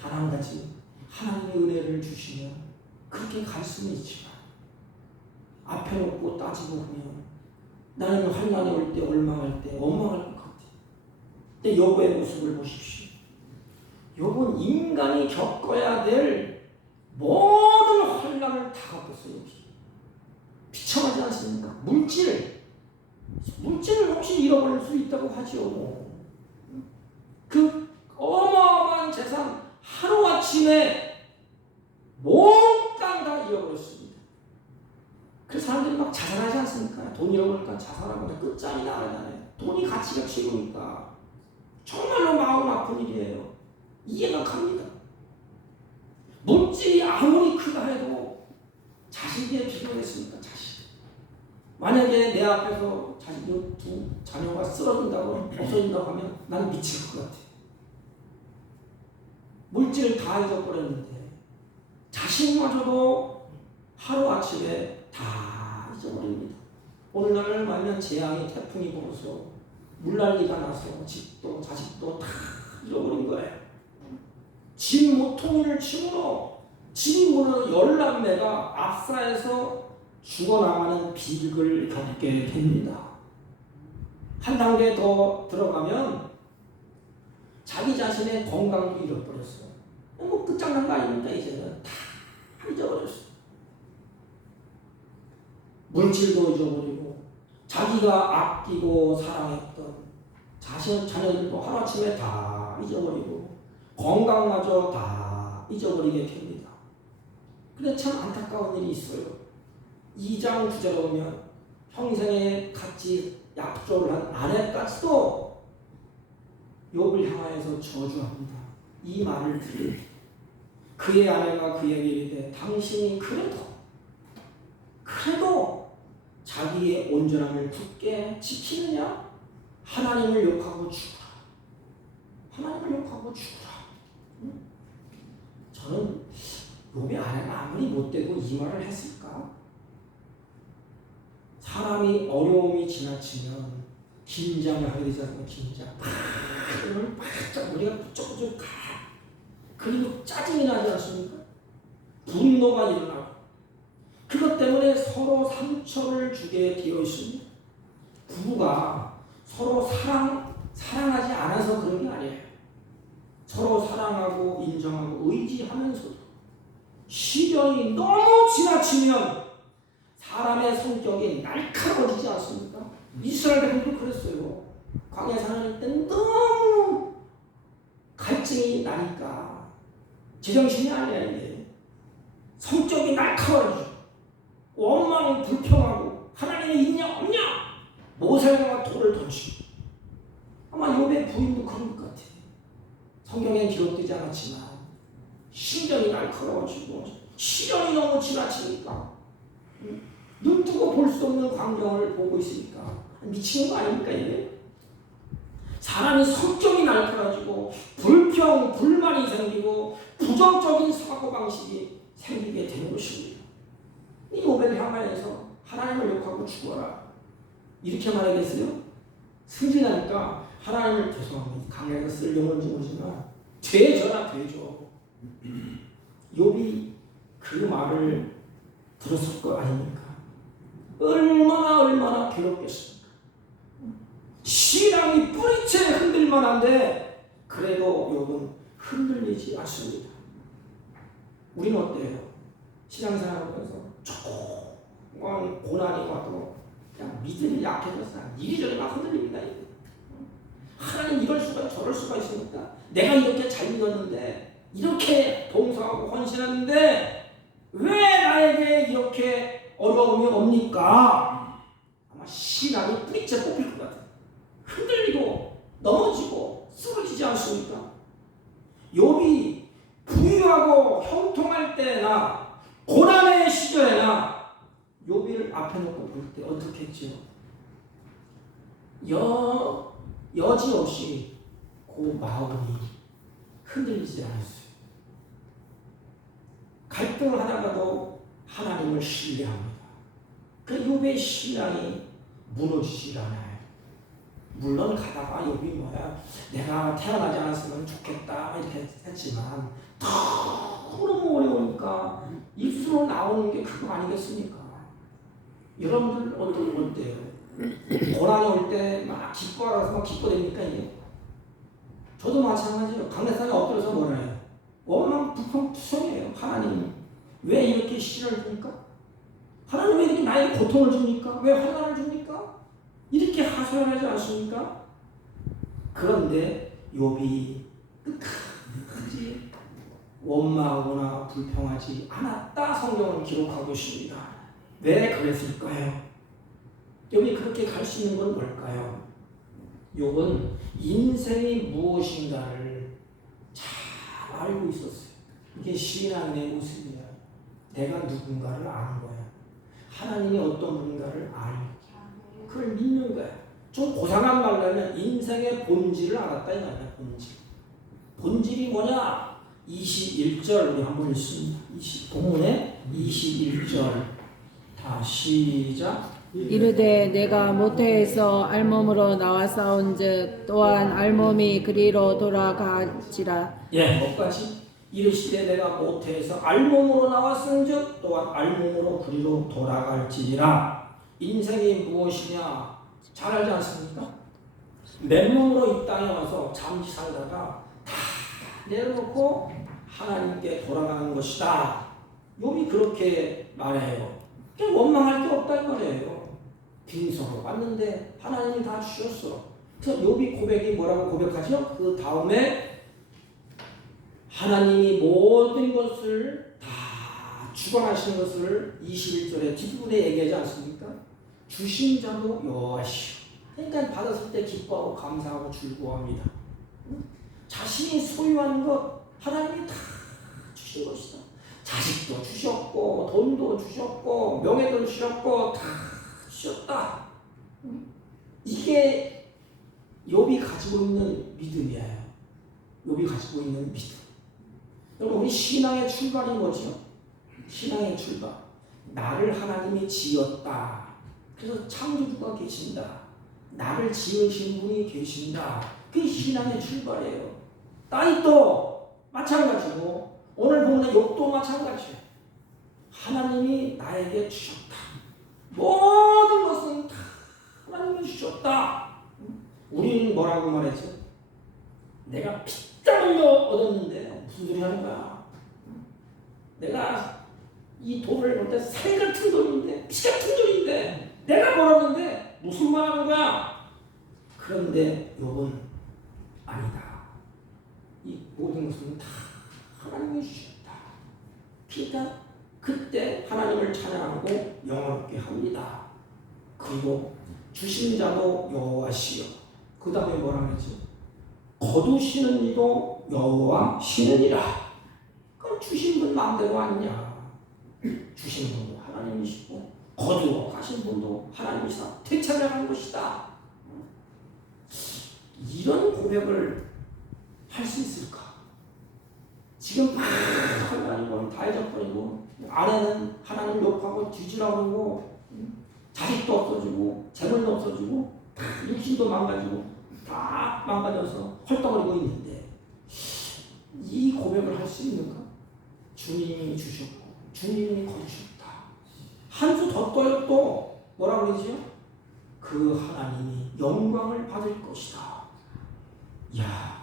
단 한 가지, 하나님의 은혜를 주시면 그렇게 갈 수는 있지만 앞에 놓고 따지고 보면 나는 환난이 올 때, 원망할 때 원망할 것 같아요. 근데 욥의 모습을 보십시오. 욥은 인간이 겪어야 될 모든 환난을 다 겪었어요. 비참하지 않습니까? 물질을 혹시 잃어버릴 수 있다고 하죠. 그 어마어마한 재산 하루아침에 몽땅 다 잃어버렸습니다. 그 사람들이 막 자살하지 않습니까? 돈 잃어버리니까 자살하고 끝장이 나잖아요. 돈이 가치가 최고니까. 정말로 마음 아픈 일이에요. 이해가 갑니다. 물질이 아무리 크다 해도 자식에 비교했습니까? 자식. 만약에 내 앞에서 자식 두 자녀가 쓰러진다고 없어진다고 하면 나는 미칠 것 같아. 물질을 다 잊어버렸는데 자식마저도 하루아침에 다 잊어버립니다. 오늘날 말면 재앙이 태풍이 불어서 물난리가 나서 집도 자식도 다 잃어버린 거예요. 집 모퉁이를 치므로 집이 무너져 10남매가 압사해서 죽어나가는 비극을 겪게 됩니다. 한 단계 더 들어가면 자기 자신의 건강도 잃어버렸어요. 뭐 끝장난 거 아닙니까? 이제는 다 잊어버렸어요. 물질도 잊어버리고 자기가 아끼고 사랑했던 자녀들도 하루아침에 다 잊어버리고 건강마저 다 잊어버리게 됩니다. 근데 참 안타까운 일이 있어요. 2장 9절에 보면 평생에 갖지 약조를 한 아내까지도 욥을 향하여서 저주합니다. 이 말을 들으니 그의 아내가 그에게 이르되 당신이 그래도 자기의 온전함을 굳게 지키느냐? 하나님을 욕하고 죽으라. 하나님을 욕하고 죽으라. 저는 욥의 아내가 아무리 못되고 이 말을 했을까? 사람이 어려움이 지나치면 긴장을 하게 되잖아요. 긴장. 이러면 바짝 우리가 부쩍부쩍 가. 그리고 짜증이 나지 않습니까? 분노가 일어나고. 그것 때문에 서로 상처를 주게 되어 있습니다. 부부가 서로 사랑하지 않아서 그런 게 아니에요. 서로 사랑하고 인정하고 의지하면서도 시련이 너무 지나치면 사람의 성격이 날카로워지지 않습니까? 이스라엘 백성도 그랬어요. 광야 생활할 때는 너무 갈증이 나니까 제정신이 아니야 이게. 성격이 날카로워지죠. 원망 불평하고 하나님이 있냐 없냐 모세가 돌을 던지고. 아마 욥의 부인도 그런 것 같아요. 성경에 기록되지 않았지만 심정이 날카로워지고 시련이 너무 지나치니까 눈 뜨고 볼 수 없는 광경을 보고 있으니까 미치는 거 아닙니까 이게? 사람이 성격이 날카로워지고 불평, 불만이 생기고 부정적인 사고방식이 생기게 되는 것입니다. 이 욥을 향하여서 하나님을 욕하고 죽어라 이렇게 말하겠어요? 승진하니까 하나님을 죄송합니다. 강의에서 쓸 용어인지 모르지만 되져라 되죠. 욥이 그 말을 들었을 거 아닙니까? 얼마나 괴롭겠습니까? 신앙이 뿌리채 흔들만한데 그래도 욥은 흔들리지 않습니다. 우리는 어때요? 신앙생활하면서 조금 고난이 와도 그냥 믿음이 약해져서 이리저리 막 흔들립니다. 하나님 이럴 수가 저럴 수가 있습니까? 내가 이렇게 잘 믿었는데 이렇게 봉사하고 헌신했는데 왜 나에게 이렇게 어려움이 옵니까? 아마 신앙이 뿌리째 뽑힐 것 같아요. 흔들리고 넘어지고 쓰러지지 않습니까? 욥이 부유하고 형통할 때나 고난의 시절에나 욥을 앞에 놓고 볼 때 어떻게 했지요? 여지없이 그 마음이 흔들리지 않았어요. 갈등을 하다가도 하나님을 신뢰합니다. 그 욥의 신앙이 무너지질 않아요. 물론 가다가 욥이 내가 태어나지 않았으면 좋겠다 이렇게 했지만 너무 어려우니까 입술로 나오는 게 그거 아니겠습니까? 여러분들 어때요? 고난이 올 때 막 기뻐하라서 막 기뻐됩니까 이게? 저도 마찬가지예요. 강대상에 엎드려서 뭐라 해요? 원망 불평투성이에요. 하나님 왜 이렇게 시련을 줍니까? 하나님 왜 이렇게 나에게 고통을 줍니까? 왜 환난을 줍니까? 이렇게 하소연하지 않습니까? 그런데 욥이 끝까지 원망하거나 불평하지 않았다 성경은 기록하고 있습니다. 왜 그랬을까요? 욥이 그렇게 갈 수 있는 건 뭘까요? 욥은 인생이 무엇인가를 잘 알고 있었어요. 이게 신앙의 모습이야. 내가 누군가를 아는 거야. 하나님이 어떤 분인가를 알고 그걸 믿는 거야. 좀 고상한 말로 하면 인생의 본질을 알았다 이 말이야. 본질이 뭐냐? 21절 우리 한번 읽습니다. 본문의 21절 다 시작. 이르되 내가 모태에서 알몸으로 나와싸운즉 또한 알몸이 그리로 돌아가지라. 뭐까지? 이르시되 내가 모태에서 알몸으로 나왔은즉 또한 알몸으로 그리로 돌아갈지니라. 인생이 무엇이냐? 잘 알지 않습니까? 맨몸으로 이 땅에 와서 잠시 살다가 다 내려놓고 하나님께 돌아가는 것이다. 욥이 그렇게 말해요. 원망할 게 없다 이 말이에요. 빈손으로 왔는데 하나님이 다 주셨어. 그래서 욥이 고백이 뭐라고 고백하죠? 그 다음에 하나님이 모든 것을 다 주관하시는 것을 21절에 뒷부분에 얘기하지 않습니까? 주신 자도 여호와시오 그러니까 받았을 때 기뻐하고 감사하고 즐거워합니다. 자신이 소유한 것 하나님이 다 주신 것이다. 자식도 주셨고 돈도 주셨고 명예도 주셨고 다 주셨다. 이게 욥이 가지고 있는 믿음이에요. 욥이 가지고 있는 믿음. 여러분 우리 신앙의 출발이 뭐죠? 신앙의 출발. 나를 하나님이 지었다. 그래서 창조주가 계신다. 나를 지으신 분이 계신다. 그게 신앙의 출발이에요. 다윗도 마찬가지고 오늘 보는 욥도 마찬가지예요. 하나님이 나에게 주셨다. 모든 것은 다 하나님이 주셨다. 우리는 뭐라고 말했죠? 내가 피땀 흘려 얻었는데 무슨 소리 하는 거야? 내가 이 돈을 벌 때 살 같은 돈인데 피 같은 돈인데 내가 벌었는데 무슨 말 하는 거야? 그런데 욥은 아니다. 이 모든 것은 다 하나님이 주셨다. 그러니까 그때 하나님을 찬양하고 영화롭게 합니다. 그리고 주신 자도 여호와시요. 그 다음에 뭐라 그랬지? 거두시는 이도 여호와시느니라. 그럼 주신 분 마음대로 아니냐? 주신 분도 하나님이시고 거두어 가신 분도 하나님이시다. 되찾아간 것이다. 이런 고백을 할 수 있을까? 지금 막 하나님은 다 잊어버리고 아내는 하나님 욕하고 뒤지라고 하고 자식도 없어지고 재물도 없어지고 다 육신도 망가지고 다 망가져서 헐떡거리고 있는데 이 고백을 할 수 있는가? 주님이 주셨고 주님이 거두셨다. 한 수 더 떠요. 또 뭐라 그러지요? 그 하나님이 영광을 받을 것이다. 야,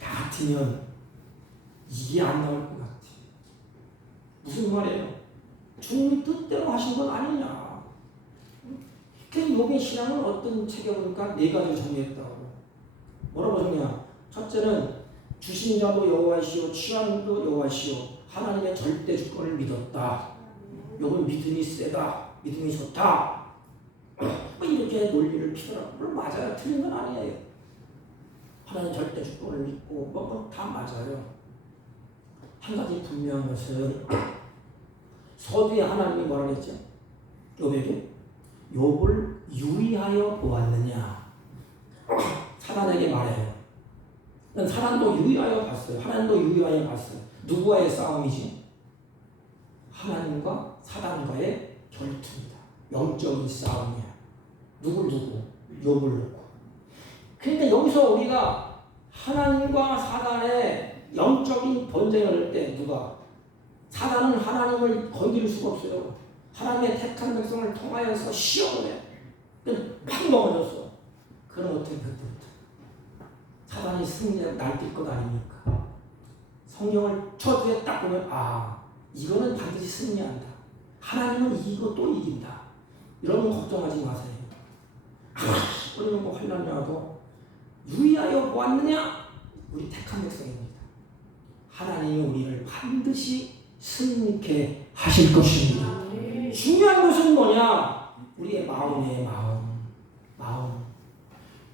나 같으면 이게 안 나올 것 같아. 무슨 말이에요? 주님이 뜻대로 하신 건 아니냐. 그 욥의 신앙은 어떤 책에 보니까 네 가지를 정리했다고. 뭐라고 정리야? 첫째는 주신 자도 여호와시오, 취하는 자도 여호와시오. 하나님의 절대 주권을 믿었다. 욥은 믿음이 세다. 믿음이 좋다. 이렇게 논리를 피더라고. 물론 맞아요. 틀린 건 아니에요. 하나님 절대 주권을 믿고 뭐 다 맞아요. 한 가지 분명한 것은 서두에 하나님이 뭐라 그랬죠? 욥에게 욥을 유의하여 보았느냐? 사단에게 말해요. 사단도 유의하여 봤어요. 하나님도 유의하여 봤어요. 누구와의 싸움이지? 하나님과 사단과의 결투입니다. 영적인 싸움이야. 누굴 두고? 욥을 놓고. 그러니까 여기서 우리가 하나님과 사단의 영적인 번쟁을 할 때 누가? 사단은 하나님을 건드릴 수가 없어요. 하나님의 택한 백성을 통하여서 시험을 해. 팍 넘어졌어. 그럼 어떻게 그때부터? 사단이 승리에 날뛸 것 아닙니까? 성경을 초두에 딱 보면 이거는 반드시 승리한다. 하나님은 이기고 또 이긴다. 여러분 걱정하지 마세요. 그러면 뭐 환난이 와도 유의하여 보았느냐? 우리 택한 백성입니다. 하나님이 우리를 반드시 승리케 하실 것입니다. 중요한 것은 뭐냐? 우리의 마음이에요. 마음.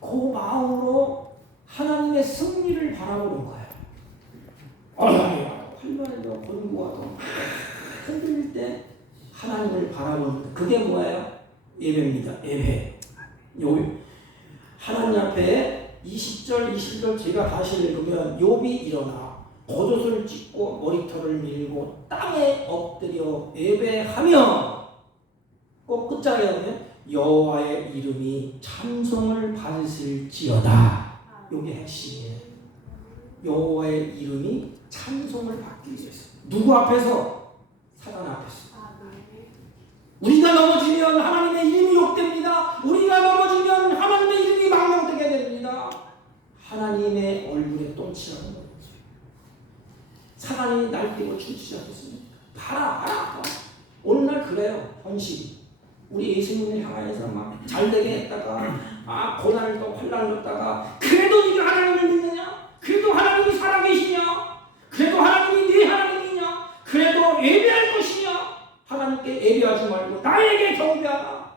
그 마음으로 하나님의 승리를 바라보는 거예요. 환난이도 권고와도 흔들릴 때 하나님을 바라보는 그게 뭐예요? 예배입니다. 예배. 하나님 앞에 20절, 21절 제가 다시 읽으면 욥이 일어나 겉옷을 찢고 머리털을 밀고 땅에 엎드려 예배하며 꼭 끝자리에 보면 여호와의 이름이 찬송을 받으실지어다. 이게 핵심이에요. 여호와의 이름이 찬송을 받기 위해서. 누구 앞에서? 사단 앞에서. 우리가 넘어지면 하나님의 이름이 욕됩니다. 우리가 넘어지면 하나님의 이름이 망명되게 됩니다. 하나님의 얼굴에 똥칠하는 거죠. 사단이 날뛰고 춤추지 않겠습니까? 봐라. 오늘날 그래요. 헌신이. 우리 예수님을 향하여서 막 잘되게 했다가 고난을 또 환난을 줬다가 그래도 네가 하나님을 믿느냐? 그래도 하나님이 살아계시냐? 그래도 하나님이 네 하나님이냐? 그래도 예배할 것이냐? 하나님께 예배하지 말고 나에게 경배하라.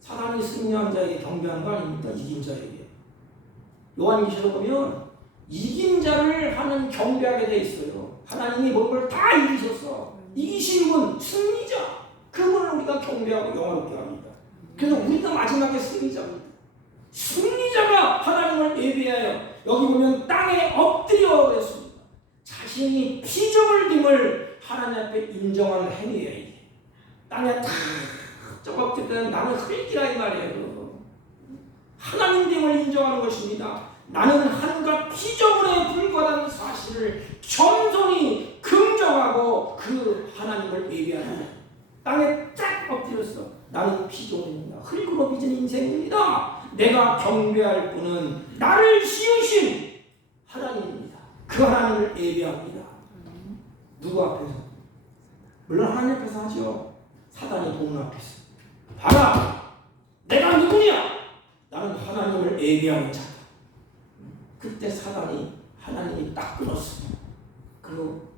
사단이 승리하고 승리한 자에게 경배하는 거 아닙니까? 이긴 자에게. 요한계시록 보면 이긴 자를 하는 경배하게 돼 있어요. 하나님이 뭔가를 다 이기셨어. 이기신 분, 승리자. 그분을 우리가 경배하고 영화롭게 합니다. 그래서 우리가 마지막에 승리자입니다. 승리자가 하나님을 예배하여 여기 보면 땅에 엎드려 그랬습니다. 자신이 피조물 됨을 하나님 앞에 인정하는 행위예요. 이게. 땅에 다 엎드릴 때는 나는 흙이라 이 말이에요. 하나님 됨을 인정하는 것입니다. 나는 한낱 피조물에 불과한 사실을 겸손히 긍정하고 그 하나님을 예배하는 땅에 쫙 엎드렸어. 나는 피조물입니다. 흙으로 빚은 인생입니다. 내가 경배할 분은 나를 지으신 하나님입니다. 그 하나님을 예배합니다. 누구 앞에서? 물론 하나님 앞에서 하죠. 사단의 돈 앞에서. 봐라! 내가 누구냐? 나는 하나님을 예배하는 자다. 그때 사단이 하나님이 딱 끊었습니다. 그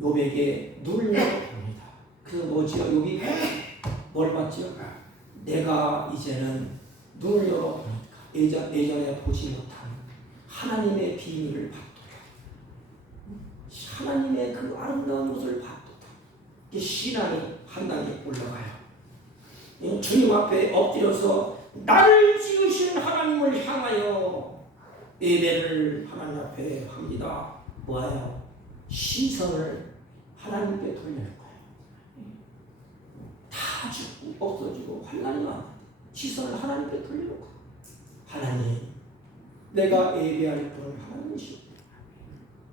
욥에게 눌려봅니다. 그 뭐지요? 욥이 뭘 봤지요? 내가 이제는 눈을 열어보니까 예전에 보지 못한 하나님의 비밀을 봤도다. 하나님의 그 아름다운 것을 봤도다. 이게 신앙이 한 단계 올라가요. 주님 앞에 엎드려서 나를 지으신 하나님을 향하여 예배를 하나님 앞에 합니다. 뭐예요? 시선을 하나님께 돌릴 거예요. 다 죽고 없어지고 환난이 많아. 시선을 하나님께 돌리는 거예요. 하나님, 내가 예배할 분은 하나님이시오.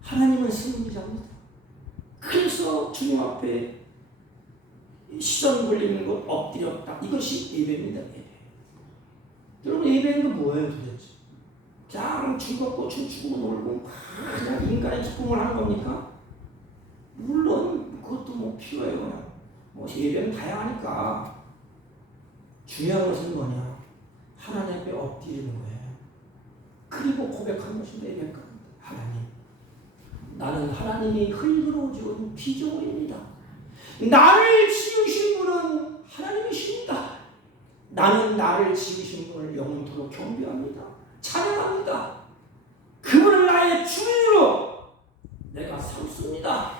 하나님은 승리자입니다. 그래서 주님 앞에 시선 돌리는 것 엎드렸다. 이것이 예배입니다. 예배. 여러분 예배는 거 뭐예요 도대체? 그냥 즐겁고 춤추고 놀고 그냥 인간의 기쁨을 하는 겁니까? 물론 그것도 뭐 필요해요. 뭐 예배는 다양하니까 중요한 것은 뭐냐? 하나님 앞에 엎드리는 거예요. 그리고 고백하는 것입니다. 예배가 하나님, 나는 하나님이 흙으로 지은 피조물입니다. 나를 지으신 분은 하나님이십니다. 나는 나를 지으신 분을 영원토록 경배합니다. 찬양합니다. 그분을 나의 주인으로 내가 삼습니다.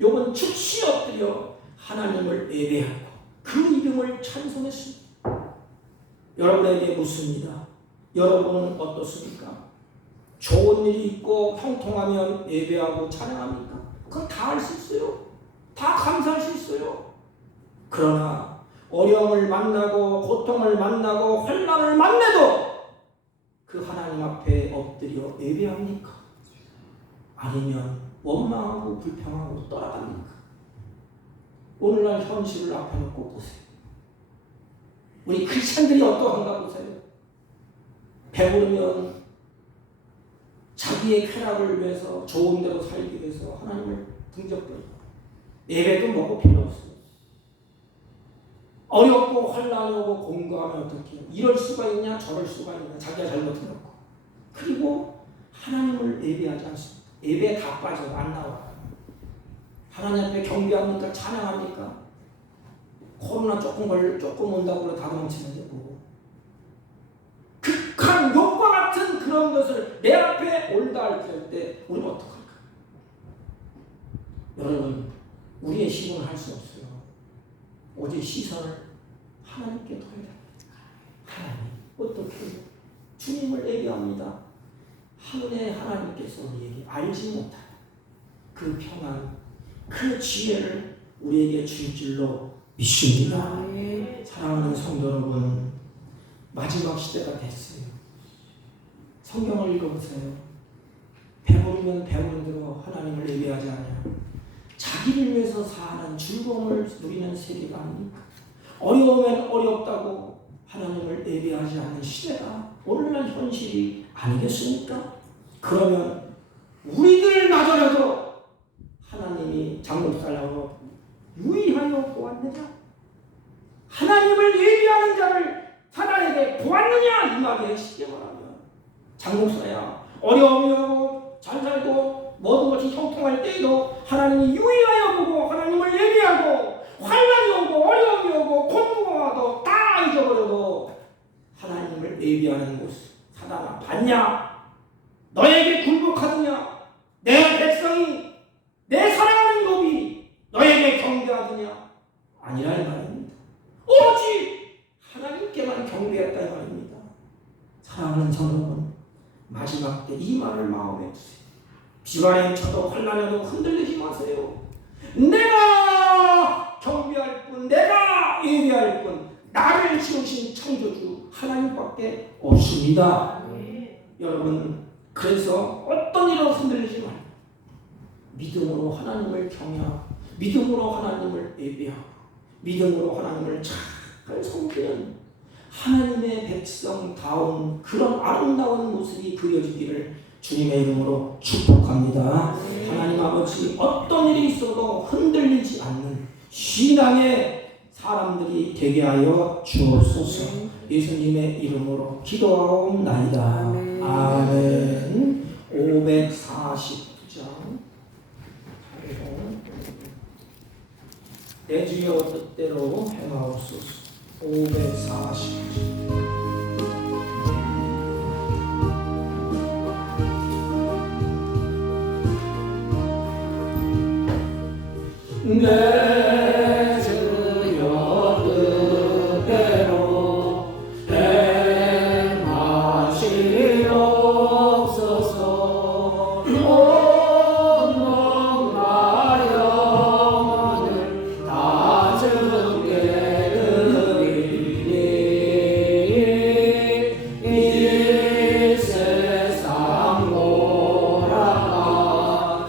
요번 즉시 엎드려 하나님을 예배하고 그 이름을 찬송했습니다. 여러분에게 묻습니다. 여러분은 어떻습니까? 좋은 일이 있고 형통하면 예배하고 찬양합니까? 그건 다 할 수 있어요. 다 감사할 수 있어요. 그러나 어려움을 만나고 고통을 만나고 환난을 만나도 그 하나님 앞에 엎드려 예배합니까? 아니면 원망하고 불평하고 떠나갑니까? 오늘날 현실을 앞에 놓고 보세요. 우리 크리스찬들이 어떠한가 보세요. 배부르면 자기의 쾌락을 위해서 좋은 대로 살기 위해서 하나님을 등져버리고 예배도 먹고 필요 없어요. 어렵고 환난이 오고 공고하면 어떻게 해요? 이럴 수가 있냐 저럴 수가 있냐 자기가 잘못해놓고 그리고 하나님을 예배하지 않습니다. 예배에 다 빠져요. 안 나와요. 하나님 앞에 경배합니까? 찬양합니까? 코로나 조금 온다고 그래 다 도망치는데 뭐. 극한 욕과 같은 그런 것을 내 앞에 올다 할 때 우리는 어떡할까? 여러분 우리의 힘은 할 수 없어요. 오직 시선을 하나님께 둬야 됩니다. 하나님 어떻게 주님을 예배합니다. 하늘의 하나님께서 우리에게 알지 못한 그 평안 그 지혜를 우리에게 줄 줄로 믿습니다. 사랑하는 성도 여러분, 마지막 시대가 됐어요. 성경을 읽어보세요. 배부르면 배부른 대로 하나님을 예배하지 않아요. 자기를 위해서 사는 즐거움을 누리는 세계가 아닙니까? 어려우면 어렵다고 하나님을 예배하지 않는 시대가 오늘날 현실이 아니겠습니까? 그러면 우리들마저라도 하나님이 장목살라고 유의하여 보았느냐? 하나님을 예배하는 자를 사단에게 보았느냐? 이 말이에요. 쉽게 말하면 장목사야 어려움이 오고 잘 살고 모든 것이 형통할 때에도 하나님이 유의하여 보고 하나님을 예배하고 환난이 오고 어려움이 오고 공부가 와도 다 잊어버려도 경비하는 모습. 사단아, 봤냐? 너에게 굴복하느냐? 내 백성이, 내 사랑하는 놈이 너에게 경배하느냐? 아니라 이 말입니다. 오로지 하나님께만 경배했다 이 말입니다. 사랑하는 성도분, 마지막 때 이 말을 마음에 두세요. 비바람이 쳐도 환난에도 흔들리지 마세요. 내가 경배할 뿐, 내가 예배할 뿐, 나를 지으신 창조주 하나님밖에 없습니다. 여러분, 그래서 어떤 일로 흔들리지 말고 믿음으로 하나님을 경외하고 믿음으로 하나님을 예배하고 믿음으로 하나님을 잘 섬기는 하나님의 백성다운 그런 아름다운 모습이 그려지기를 주님의 이름으로 축복합니다. 하나님 아버지, 어떤 일이 있어도 흔들리지 않는 신앙의 사람들이 되게 하여 주옵소서. 예수님의 이름으로 기도하옵나이다. 아멘. 549장 내 주여 뜻대로 행하옵소서. 549장 내 주여 뜻대로 행하시옵소서. 온 몸과 영혼을 다 주께 드리니 이 세상 돌아가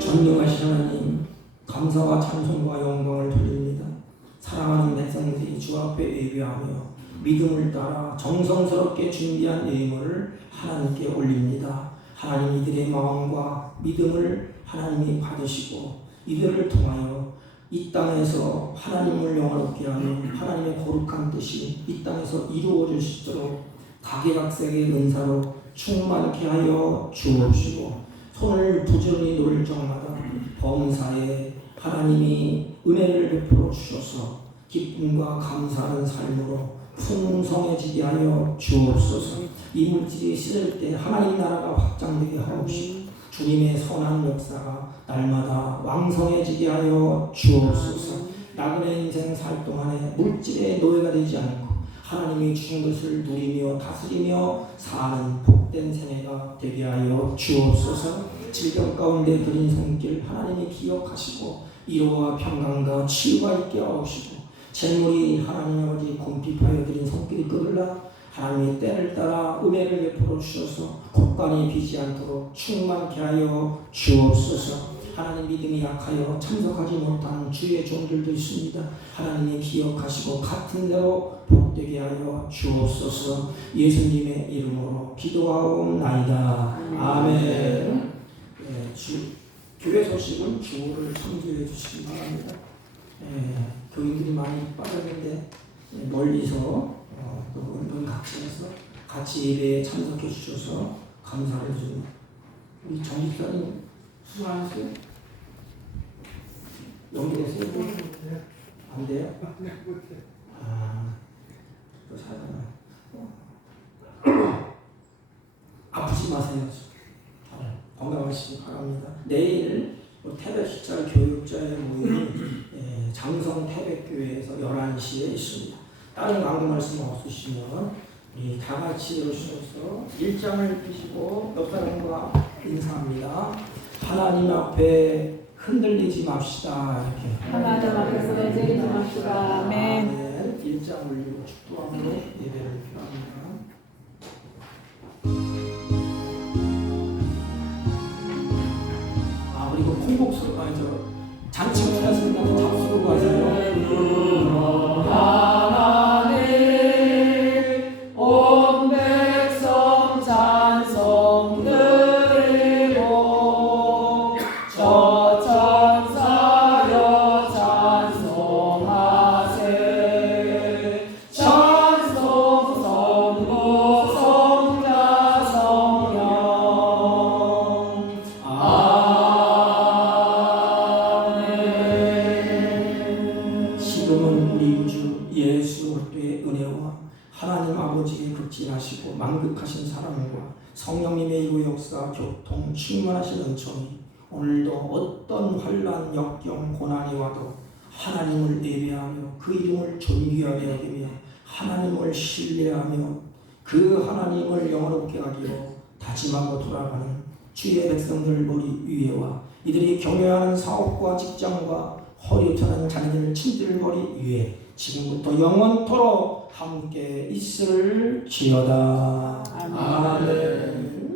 전능하신 하나님, 감사와 찬송과 영광을 돌립니다. 사랑하는 백성들이 주 앞에 예배하며 믿음을 따라 정성스럽게 준비한 예물을 하나님께 올립니다. 하나님, 이들의 마음과 믿음을 하나님이 받으시고 이들을 통하여 이 땅에서 하나님을 영화롭게 하는 하나님의 거룩한 뜻이 이 땅에서 이루어질 수 있도록 각양각색의 은사로 충만케 하여 주옵시고, 손을 부지런히 놓을 적마다 범사에 하나님이 은혜를 베풀어 주셔서 기쁨과 감사하는 삶으로 풍성해지게 하여 주옵소서. 이 물질이 실을 때 하나님 나라가 확장되게 하옵시고 주님의 선한 역사가 날마다 왕성해지게 하여 주옵소서. 나그네 인생 살 동안에 물질의 노예가 되지 않고 하나님이 주신 것을 누리며 다스리며 사는 복된 생애가 되게 하여 주옵소서. 질병 가운데 드린 손길 하나님이 기억하시고 위로와 평강과 치유가 있게 하옵시고, 재물이 하나님 아버지 곰핍하여 드린 손길이 끄들라 하나님의 때를 따라 은혜를 베풀어 주셔서 곡간이 비지 않도록 충만케 하여 주옵소서. 하나님 믿음이 약하여 참석하지 못하는 주의 종들도 있습니다. 하나님이 기억하시고 같은 대로 복되게 하여 주옵소서. 예수님의 이름으로 기도하옵나이다. 아멘. 교회 소식은 주호를 참조해 주시기 바랍니다. 교인들이 많이 빠졌는데 멀리서 은둔각지에서 같이 예배에 참석해 주셔서 감사를 드립니다. 우리 정집사님 수고하셨어요? 연결됐어요? 안 돼요? 또 사잖아. 아프지 마세요. 건강하시기 바랍니다. 내일 태백 십자가 교육자의 모임이 장성 태백교회에서 11시에 있습니다. 다른 강도 말씀 없으시면 다 같이 이루셔서 1장을 펴시고 옆 사람과 인사합니다. 하나님 앞에 흔들리지 맙시다. 이렇게. 하나님 앞에서 흔들리지 맙시다. 아멘. 1장 올리고 축도함으로 예배를 표합니다. 그리고 콩곡수로 가야죠. 잔치를 하시면 잡수로 가세요. 온 백성 찬송 드리고 저 천사여 찬송하세. 찬송 성부 성자 성령 아멘. 지금은 우리 구주 예수 그리스도의 은혜와 하나님 아버지의 극진하시고 만극하신 사랑과 성령님의 이루 역사 교통 충만하신 은총이 오늘도 어떤 환난 역경 고난이 와도 하나님을 예배하며 그 이름을 존귀하게 여기며 하나님을 신뢰하며 그 하나님을 영원롭게 하기로 다짐하고 돌아가는 주의 백성들 머리 위에와 이들이 경영하는 사업과 직장과 허리우트하는 자녀들 친들 머리 위에 지금부터 영원토록 함께 있을지어다. 아멘.